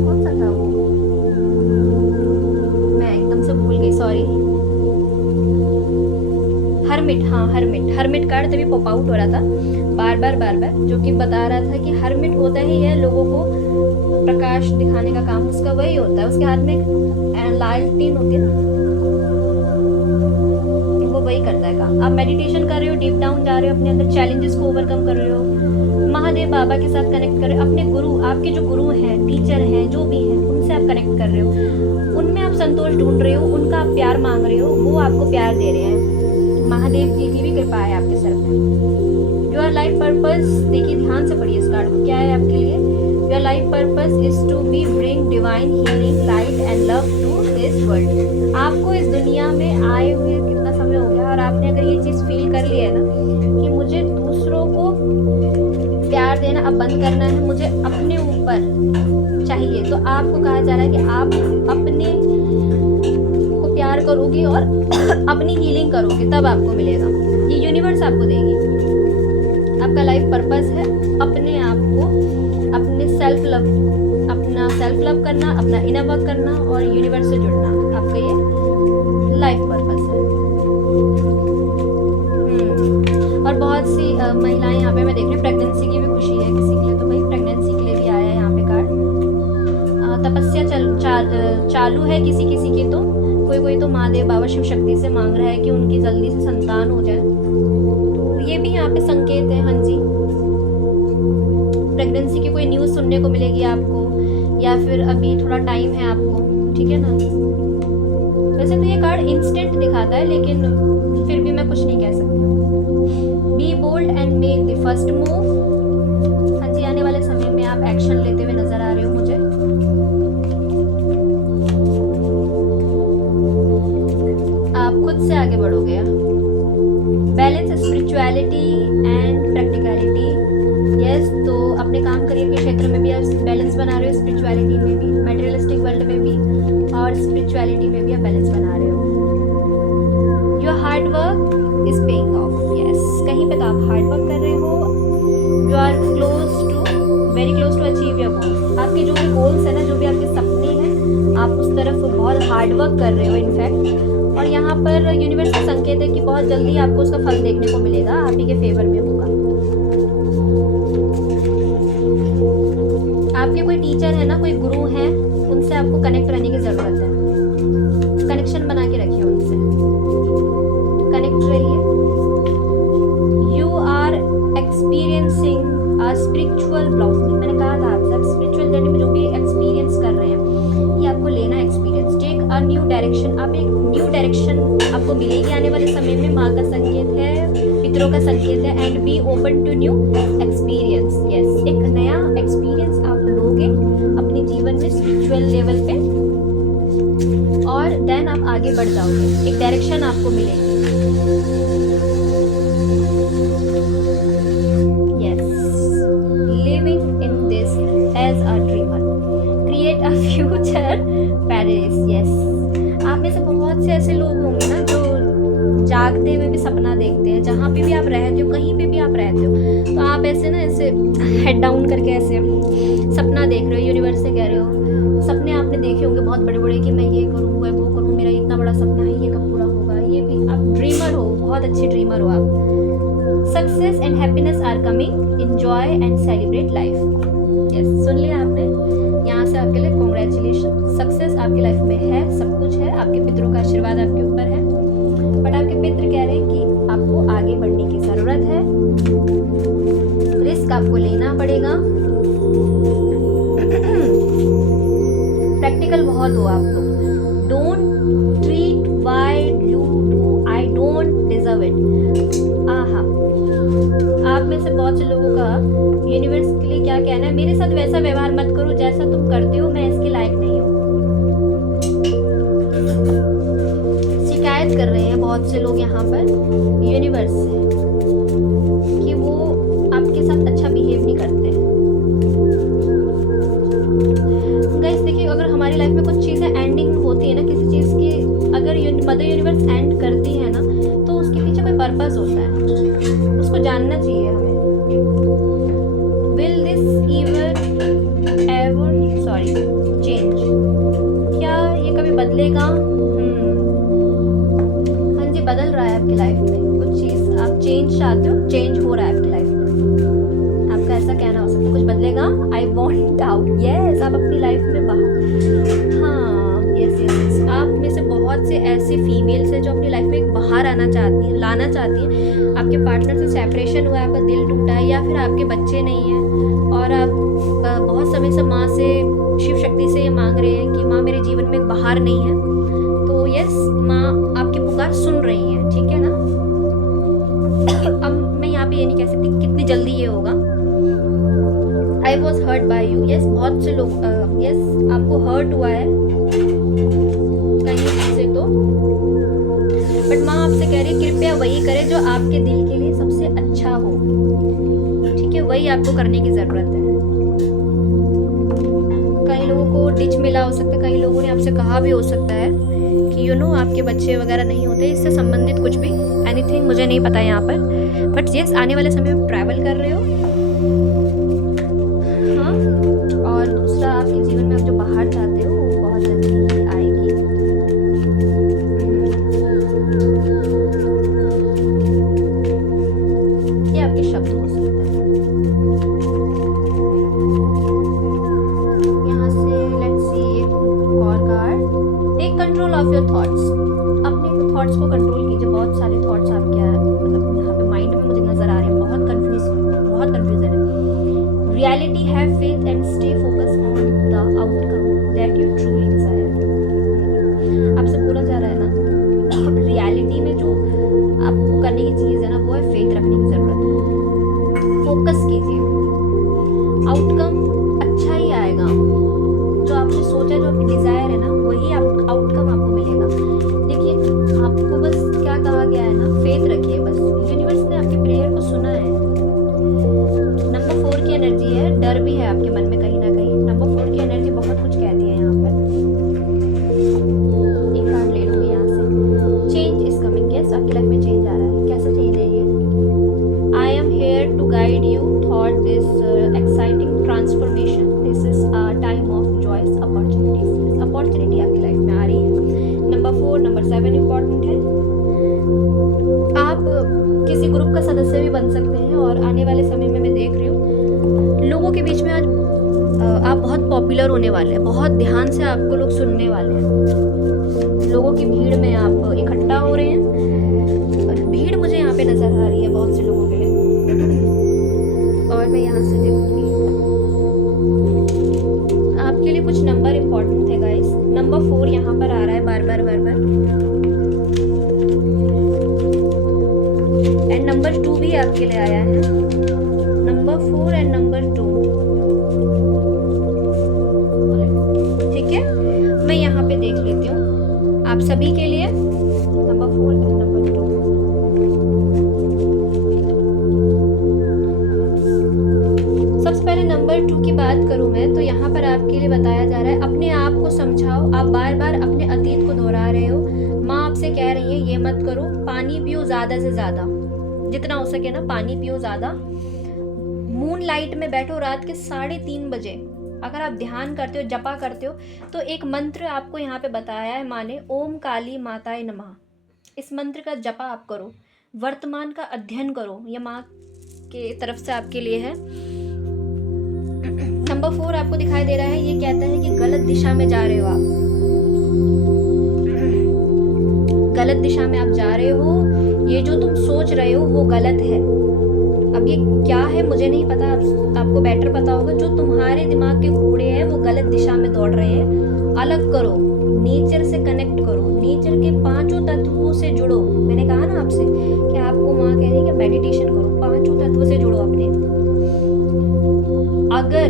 कौन सा था वो, मैं एकदम से भूल गई, सॉरी। हर्मिट, हाँ हर्मिट कार्ड तभी पॉप आउट हो रहा था बार बार, जो कि बता रहा था कि हर्मिट होता ही है लोगों को प्रकाश दिखाने का काम उसका वही होता है। उसके हाथ में लालटेन होती है ना, वो वही करता है काम। आप मेडिटेशन कर रहे हो, डीप डाउन जा रहे हो, अपने अंदर चैलेंजेस को ओवरकम कर रहे हो, महादेव बाबा के साथ कनेक्ट कर रहे हो, अपने गुरु, आपके जो गुरु हैं, टीचर हैं, जो भी हैं, उनसे आप कनेक्ट कर रहे हो, उनमें आप संतोष ढूंढ रहे हो, उनका आप प्यार मांग रहे हो, वो आपको प्यार दे रहे हैं। महादेव जी की भी कृपा है आपके सर पे। योर लाइफ पर्पस, देखिए ध्यान से पढ़िए इस कार्ड को, क्या है आपके लिए। Your life purpose is to be bring divine healing light and love to this world. आपको इस दुनिया में आए हुए कितना समय हो गया, और आपने अगर ये चीज़ फील कर लिया है ना कि मुझे दूसरों को प्यार देना अब बंद करना है, मुझे अपने ऊपर चाहिए, तो आपको कहा जा रहा है कि आप अपने को प्यार करोगे और अपनी हीलिंग करोगे, तब आपको मिलेगा। ये यूनिवर्स आपको देगी। आपका लाइफ पर्पस है अपने आप को, अपने अपना सेल्फ लव करना, अपना इनर वर्क करना और यूनिवर्स से जुड़ना, आपका ये लाइफ पर्पस है। और बहुत सी महिलाएं यहाँ पे मैं देख रही हूँ, प्रेगनेंसी की भी खुशी है किसी के लिए, तो भाई प्रेगनेंसी के लिए भी आया है यहाँ पे कार्ड। तपस्या चालू है किसी की, तो कोई तो महादेव बाबा शिव शक्ति से मांग रहा है कि उनकी जल्दी से संतान हो जाए, तो ये भी यहाँ पे संकेत है। हाँ जी, प्रेगनेंसी की कोई न्यूज़ सुनने को मिलेगी आपको, या फिर अभी थोड़ा टाइम है आपको, ठीक है ना। वैसे तो ये कार्ड इंस्टेंट दिखाता है, लेकिन फिर भी मैं कुछ नहीं कह सकती हूँ। Be bold and make the first move. हाँ जी, आने वाले समय में आप एक्शन लेते हुए नजर आ रहे हो मुझे। आप खुद से आगे बढ़ोगे। Balance spirituality and practicality. Yes, तो अपने काम करियर के क्षेत्र में भी आप बैलेंस बना रहे हो, स्पिरिचुअलिटी में भी, मटेरियलिस्टिक वर्ल्ड में भी और स्पिरिचुअलिटी में भी आप बैलेंस बना रहे हो। Your hard work is paying off. Yes, कहीं पे तो आप हार्ड वर्क कर रहे हो। You are very close to achieve your goals. आपके जो भी गोल्स है ना, जो भी आपके सपने हैं, आप उस तरफ बहुत हार्ड वर्क कर रहे हो इनफैक्ट। और यहाँ पर यूनिवर्स का संकेत है कि बहुत जल्दी आपको उसका फल देखने को मिलेगा, आप ही के फेवर में होगा। आपके कोई टीचर है ना, कोई गुरु है, उनसे आपको कनेक्ट रहने की ज़रूरत है। कनेक्शन बना के रखिए उनसे, कनेक्ट रहिए। You are experiencing a spiritual blossoming. मैंने कहा था आपसे, आप स्पिरिचुअल जर्नी में जो भी एक्सपीरियंस कर रहे हैं, ये आपको लेना experience. Take a new direction. आप एक न्यू डायरेक्शन आपको मिलेगी आने वाले समय में। माँ का संकेत है, पितरों का संकेत है। And be open to new experience. Yes, एक नया एक्सपीरियंस आप लोगे अपने जीवन में स्पिरिचुअल लेवल पे, और देन आप आगे बढ़ जाओगे, एक डायरेक्शन आपको मिलेगी। Yes, living in this age a dreamer, create a future paradise. Yes, आप में से बहुत से ऐसे लोग होंगे ना जो जागते हुए भी सपना देखते हैं। जहाँ पे भी आप रहते हो, कहीं पे भी आप रहते हो, तो आप ऐसे ना ऐसे हेड डाउन करके ऐसे सपना देख रहे हो, यूनिवर्स से कह रहे हो। सपने आपने देखे होंगे बहुत बड़े बड़े कि मैं ये करूँ, वो करूँ, मेरा इतना बड़ा सपना है, ये कब पूरा होगा। ये भी आप ड्रीमर हो, बहुत अच्छे ड्रीमर हो आप। Success and happiness are coming, enjoy and celebrate life. Yes, सुन लिया आपने, यहाँ से आपके लिए कॉन्ग्रेचुलेशन। सक्सेस आपकी लाइफ में है, सब कुछ है, आपके पितरों का आशीर्वाद आपके ऊपर है। बट आपके पितर कह रहे हैं कि आपको आगे बढ़ने की ज़रूरत है, रिस्क आपको लेना पड़ेगा। प्रैक्टिकल बहुत हो आप लोग। Don't treat why you do, I don't deserve it. आहा, आप में से बहुत से लोगों का यूनिवर्स के लिए क्या कहना है, मेरे साथ वैसा व्यवहार मत करो जैसा तुम करते हो, मैं इसके लायक नहीं हूँ। शिकायत कर रहे हैं बहुत से लोग यहाँ पर यूनिवर्स से कि वो आपके साथ अच्छा बिहेव नहीं करते। गाइस देखिए, अगर हमारी लाइफ में कुछ चीज़ें एंडिंग होती है ना किसी चीज़ की, अगर मदर यूनिवर्स एंड करती है ना, तो उसके पीछे कोई पर्पस होता है, उसको जानना चाहिए हमें। Will this ever sorry change, क्या ये कभी बदलेगा? हाँ जी, बदल रहा है आपकी लाइफ में कुछ चीज़, आप चेंज चाहते हो, चेंज हो रहा है आपकी लाइफ में। आपका ऐसा कहना हो सकता है, कुछ बदलेगा, आई वॉन्ट आउट। यस, आप अपनी लाइफ में बाहर, हाँ यस यस, आप में से बहुत से ऐसे फीमेल्स हैं जो अपनी लाइफ में बाहर आना चाहती हैं, लाना चाहती हैं। आपके पार्टनर से सेपरेशन हुआ है, आपका दिल टूटा है, या फिर आपके बच्चे नहीं हैं और आप बहुत समय से माँ से, शिव शक्ति से ये मांग रहे हैं कि माँ मेरे जीवन में एक बाहर नहीं है। तो यस, माँ आपकी पुकार सुन रही है, ठीक है ना। अब मैं यहाँ पे ये नहीं कह सकती कितनी जल्दी ये होगा। I was hurt by you. Yes, बहुत से लोग यस आपको हर्ट हुआ है कहीं से तो, बट माँ आपसे कह रही है कृपया वही करें जो आपके दिल के लिए सबसे अच्छा हो, ठीक है, वही आपको करने की ज़रूरत है। कई लोगों को डिच मिला हो सकता है, कई लोगों ने आपसे कहा भी हो सकता है कि आपके बच्चे वगैरह नहीं होते, इससे संबंधित कुछ भी, एनीथिंग मुझे नहीं पता यहाँ पर। बट यस, आने वाले समय में ट्रैवल कर रहे हो, हाँ। और दूसरा, आपके जीवन में आप जो बाहर चाहते हो वो बहुत जल्दी आएगी। ये आपके शब्द हो सकते हैं। यहाँ से लेट्स सी एक और card, take control of your thoughts. अपने थॉट्स को कंट्रोल कीजिए। बहुत सारे थॉट्स आपके मतलब यहाँ पे माइंड में मुझे नजर आ रहे हैं, बहुत कंफ्यूजन है। Reality, have faith and stay focus on the outcome that you truly desire. आपसे बोला जा रहा है ना, रियलिटी में जो आपको करने की चीज़ है ना, वो है फेथ रखने की ज़रूरत है। फोकस कीजिए, आउटकम अच्छा ही आएगा। जो आपने सोचा, जो आपकी डिज़ायर है ना, वही आउटकम आपको मिलेगा। देखिए, आपको बस क्या कहा गया है ना, फेथ रखिए बस। यूनिवर्स ने आपकी प्रेयर को सुना है। नंबर 4 की एनर्जी है, डर भी है आपके मन में कहीं ना कहीं। नंबर 4 की एनर्जी बहुत कुछ कहती है यहाँ पर। एक कार्ड ले लूँगी यहाँ से। Change is coming. यस, आपकी लाइफ में चेंज आ रहा है। कैसा चेंज है ये? I am here to guide you thought this exciting transformation. This is a time of joyous opportunities. Opportunity आपकी लाइफ में आ रही है। नंबर 4, नंबर 7 इम्पॉर्टेंट है। आप किसी ग्रुप का सदस्य भी बन सकते हैं और आने वाले समय में मैं देख रही हूँ लोगों के बीच में आज आप बहुत पॉपुलर होने वाले हैं। बहुत ध्यान से आपको लोग सुनने वाले हैं। लोगों की भीड़ में आप इकट्ठा हो रहे हैं और भीड़ मुझे यहाँ पे नज़र आ रही है बहुत से लोगों के लिए। और मैं यहाँ से देखूँगी आपके लिए कुछ नंबर इम्पॉर्टेंट थे गाइस। नंबर 4 यहाँ पर आ रहा है बार बार। एंड नंबर 2 भी आपके लिए आया है। नंबर 4 एंड नंबर 2, ठीक है। मैं यहाँ पे देख लेती हूँ आप सभी के लिए करो, पानी पियो ज़्यादा से ज़्यादा, जितना हो सके ना पानी पियो ज़्यादा। मून लाइट में बैठो रात के 3:30 बजे। अगर आप ध्यान करते हो, जपा करते हो, तो एक मंत्र आपको यहाँ पे बताया है माँ ने, ओम काली माताए नमः। इस मंत्र का जपा आप करो, वर्तमान का अध्ययन करो, ये माँ के तरफ से आपके लिए है। नंबर 4 आपको दिखाई दे रहा है, ये कहता है कि गलत दिशा में जा रहे हो आप, गलत दिशा में आप जा रहे हो, ये जो तुम सोच रहे हो वो गलत है। अब ये क्या है मुझे नहीं पता, आपको बेटर पता होगा। जो तुम्हारे दिमाग के घोड़े हैं वो गलत दिशा में दौड़ रहे हैं। अलग करो, नेचर से कनेक्ट करो, नेचर के 5 तत्वों से जुड़ो। मैंने कहा ना आपसे कि आपको माँ कह रही है कि मेडिटेशन करो, 5 तत्वों से जुड़ो अपने। अगर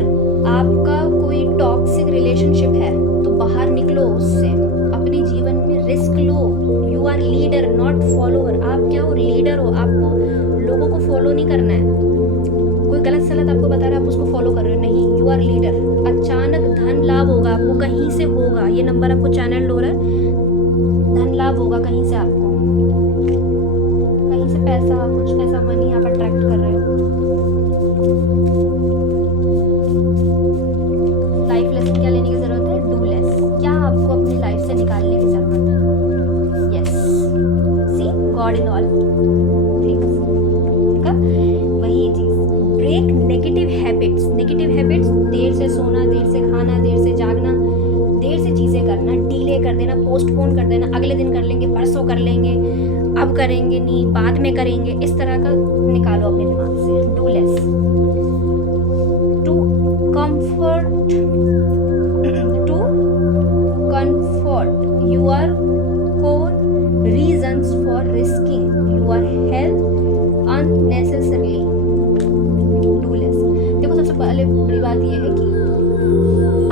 आपका कोई टॉक्सिक रिलेशनशिप है तो बाहर निकलो उससे, अपने जीवन में रिस्क लो। You are leader not follower. आप क्या हो, लीडर हो। आपको लोगों को फॉलो नहीं करना है। कोई गलत सलत आपको बता रहा है, आप उसको फॉलो कर रहे हो, नहीं, यू आर लीडर। अचानक धन लाभ होगा आपको, कहीं से होगा, ये नंबर आपको चैनल हो रहा है, धन लाभ होगा कहीं से, आपको कहीं से पैसा, कुछ ऐसा मनी आप अट्रैक्ट कर रहे हो। लाइफ लेसन क्या लेने की जरूरत है, डू लेस। क्या आपको अपनी लाइफ से निकालने की जरूरत है, yes, see god in all things. वही चीज, break negative habits. Negative habits, देर से सोना, देर से खाना, देर से जागना, देर से चीजें करना, डिले कर देना, पोस्टपोन कर देना, अगले दिन कर लेंगे, परसों कर लेंगे, अब करेंगे नहीं, बाद में करेंगे, इस तरह का निकालो अपने दिमाग से। Do less, to comfort, to comfort your core reasons for risking your health unnecessarily. Do less. देखो सबसे पहले बड़ी बात यह है कि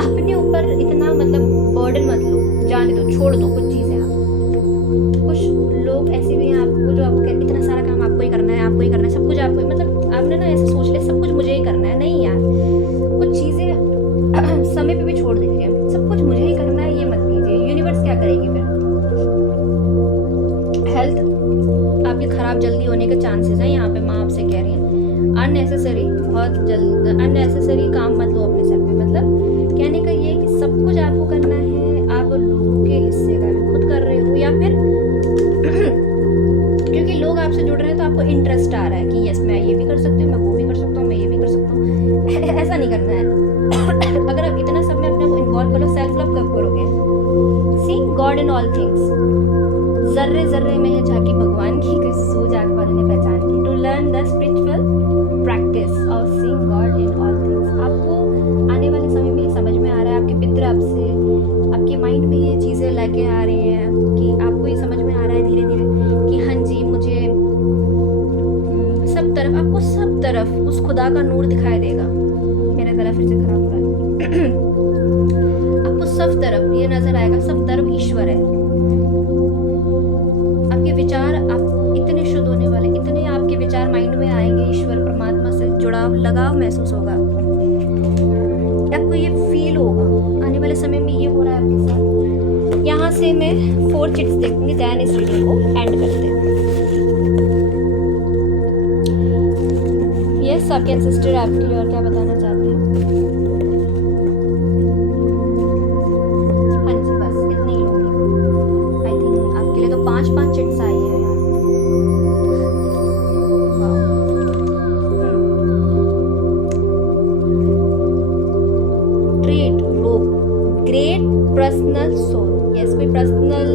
अपने ऊपर इतना बर्डन मत लो, जाने दो, छोड़ दो कुछ चीज़ें। आप कुछ लोग ऐसे भी हैं आपको जो आपको इतना सारा काम आपको ही करना है, आपको ही करना है, सब कुछ आपको, आपने ना ऐसे सोच लिया सब कुछ मुझे ही करना है। नहीं यार, कुछ चीज़ें समय पे भी छोड़ दीजिए। सब कुछ मुझे ही करना है ये मत कीजिए, यूनिवर्स क्या करेगी फिर। हेल्थ आपके खराब जल्दी होने के चांसेस हैं, यहाँ पे माँ आपसे कह रही है। अननेसेसरी, बहुत जल्द अननेसेसरी काम मत लो अपने सर पे। कहने का ये कि सब कुछ आपको करना है, आप लोगों के हिस्से का खुद कर रहे हो, या फिर क्योंकि लोग आपसे जुड़ रहे हैं तो आपको इंटरेस्ट आ रहा है कि यस मैं ये भी कर सकती हूँ, मैं वो भी कर सकता हूँ, मैं ये भी कर सकता हूँ। ऐसा नहीं करना है। अगर आप इतना सब में अपने को इन्वॉल्व करो, सेल्फ लव कब करोगे। सी गॉड इन ऑल थिंग्स, जर्रे जर्रे में है झांकी भगवान की, किसी सूझ आंख वाले ने पहचान की। To learn the spiritual practice of seeing God in all things. आपको आने वाले समय में ये समझ में आ रहा है, आपके पितर आपसे, आपके माइंड में ये चीज़ें लेके आ रही हैं कि आपको ये समझ में आ रहा है धीरे धीरे कि हाँ जी मुझे सब तरफ, आपको सब तरफ उस खुदा का नूर दिखाई देगा। मेरा गला फिर से खराब हो रहा है। आपको सब तरफ ये नजर आएगा, सब तरफ ईश्वर है। आपके विचार आपको इतने शुद्ध होने वाले, इतने आपके विचार माइंड में आएंगे, ईश्वर परमात्मा से जुड़ाव, लगाव महसूस होगा आपको ये फील होगा। आने वाले समय में ये हो रहा है आपके साथ। यहाँ से मैं 4 चिट्स देखूंगी, दैन इस रीडिंग को एंड करते हैं। यस, आपके एंसेस्टर आपके लिए और क्या बताना चाहते हैं। हाँ जी, बस इतने ही होंगे। आई थिंक आपके लिए तो 5 चिट्स आई है। पर्सनल सोरो, यस, कोई पर्सनल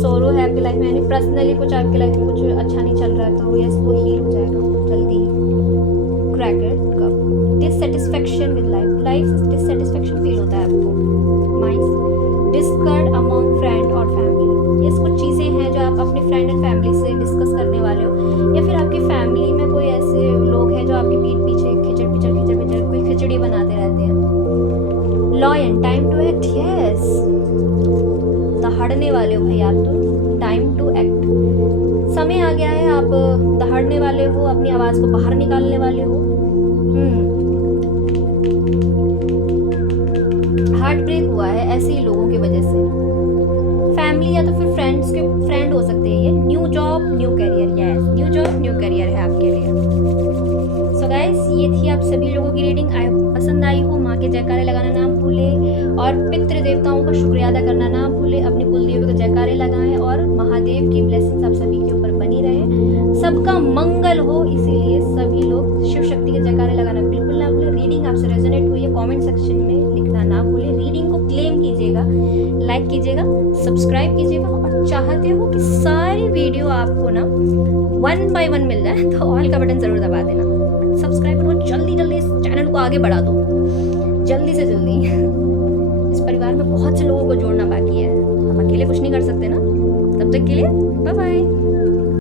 सोरो है आपकी लाइफ में, यानी पर्सनली कुछ आपकी लाइफ में कुछ अच्छा नहीं चल रहा है तो यस वो हील हो जाएगा जल्दी ही। Cracker cup, dissatisfaction with life, life से डिससेटिस्फैक्शन फील होता है आपको। माइंड डिस्कर्ड अमंग फ्रेंड और फैमिली, यस कुछ चीज़ें हैं जो आप अपने फ्रेंड एंड फैमिली से डिस्कस करने वाले हो, या फिर आपकी फैमिली में कोई ऐसे लोग हैं जो आपके पीठ पीछे खिचड़ पिचड़ कोई खिचड़ी बनाते रहते हैं। Lion, time to act, yes दहाड़ने वाले हो भाई आप तो, टाइम टू एक्ट, समय आ गया है, आप दहाड़ने वाले हो, अपनी आवाज़ को बाहर निकालने वाले हो। हार्ट ब्रेक हुआ है ऐसे ही लोगों की वजह से। फैमिली या तो फिर फ्रेंड्स के फ्रेंड हो सकते हैं job new career, yes new job new career है आपके लिए। सो गाइस, ये थी आप सभी लोगों की रीडिंग। पसंद आई हो, माँ के जयकारे लगाना ना भूले और पितृ देवताओं का शुक्रिया अदा करना ना भूले। अपने कुलदेवी को जयकारे लगाएं और महादेव की ब्लेसिंग्स आप सभी के ऊपर बनी रहे, सबका मंगल हो। इसीलिए सभी लोग शिव शक्ति के जयकारे लगाना बिल्कुल ना भूले। रीडिंग आपसे रेजोनेट हुई है, कमेंट सेक्शन में लिखना ना भूले। रीडिंग को क्लेम कीजिएगा, लाइक कीजिएगा, सब्सक्राइब कीजिएगा और चाहते हो कि सारी वीडियो आपको ना 1 by 1 मिल जाए तो ऑल का बटन जरूर दबा देना। सब्सक्राइब करो, जल्दी जल्दी इस चैनल को आगे बढ़ा दो, जल्दी से जल्दी। इस परिवार में बहुत से लोगों को जोड़ना बाकी है, हम अकेले कुछ नहीं कर सकते ना। तब तक के लिए बाय बाय।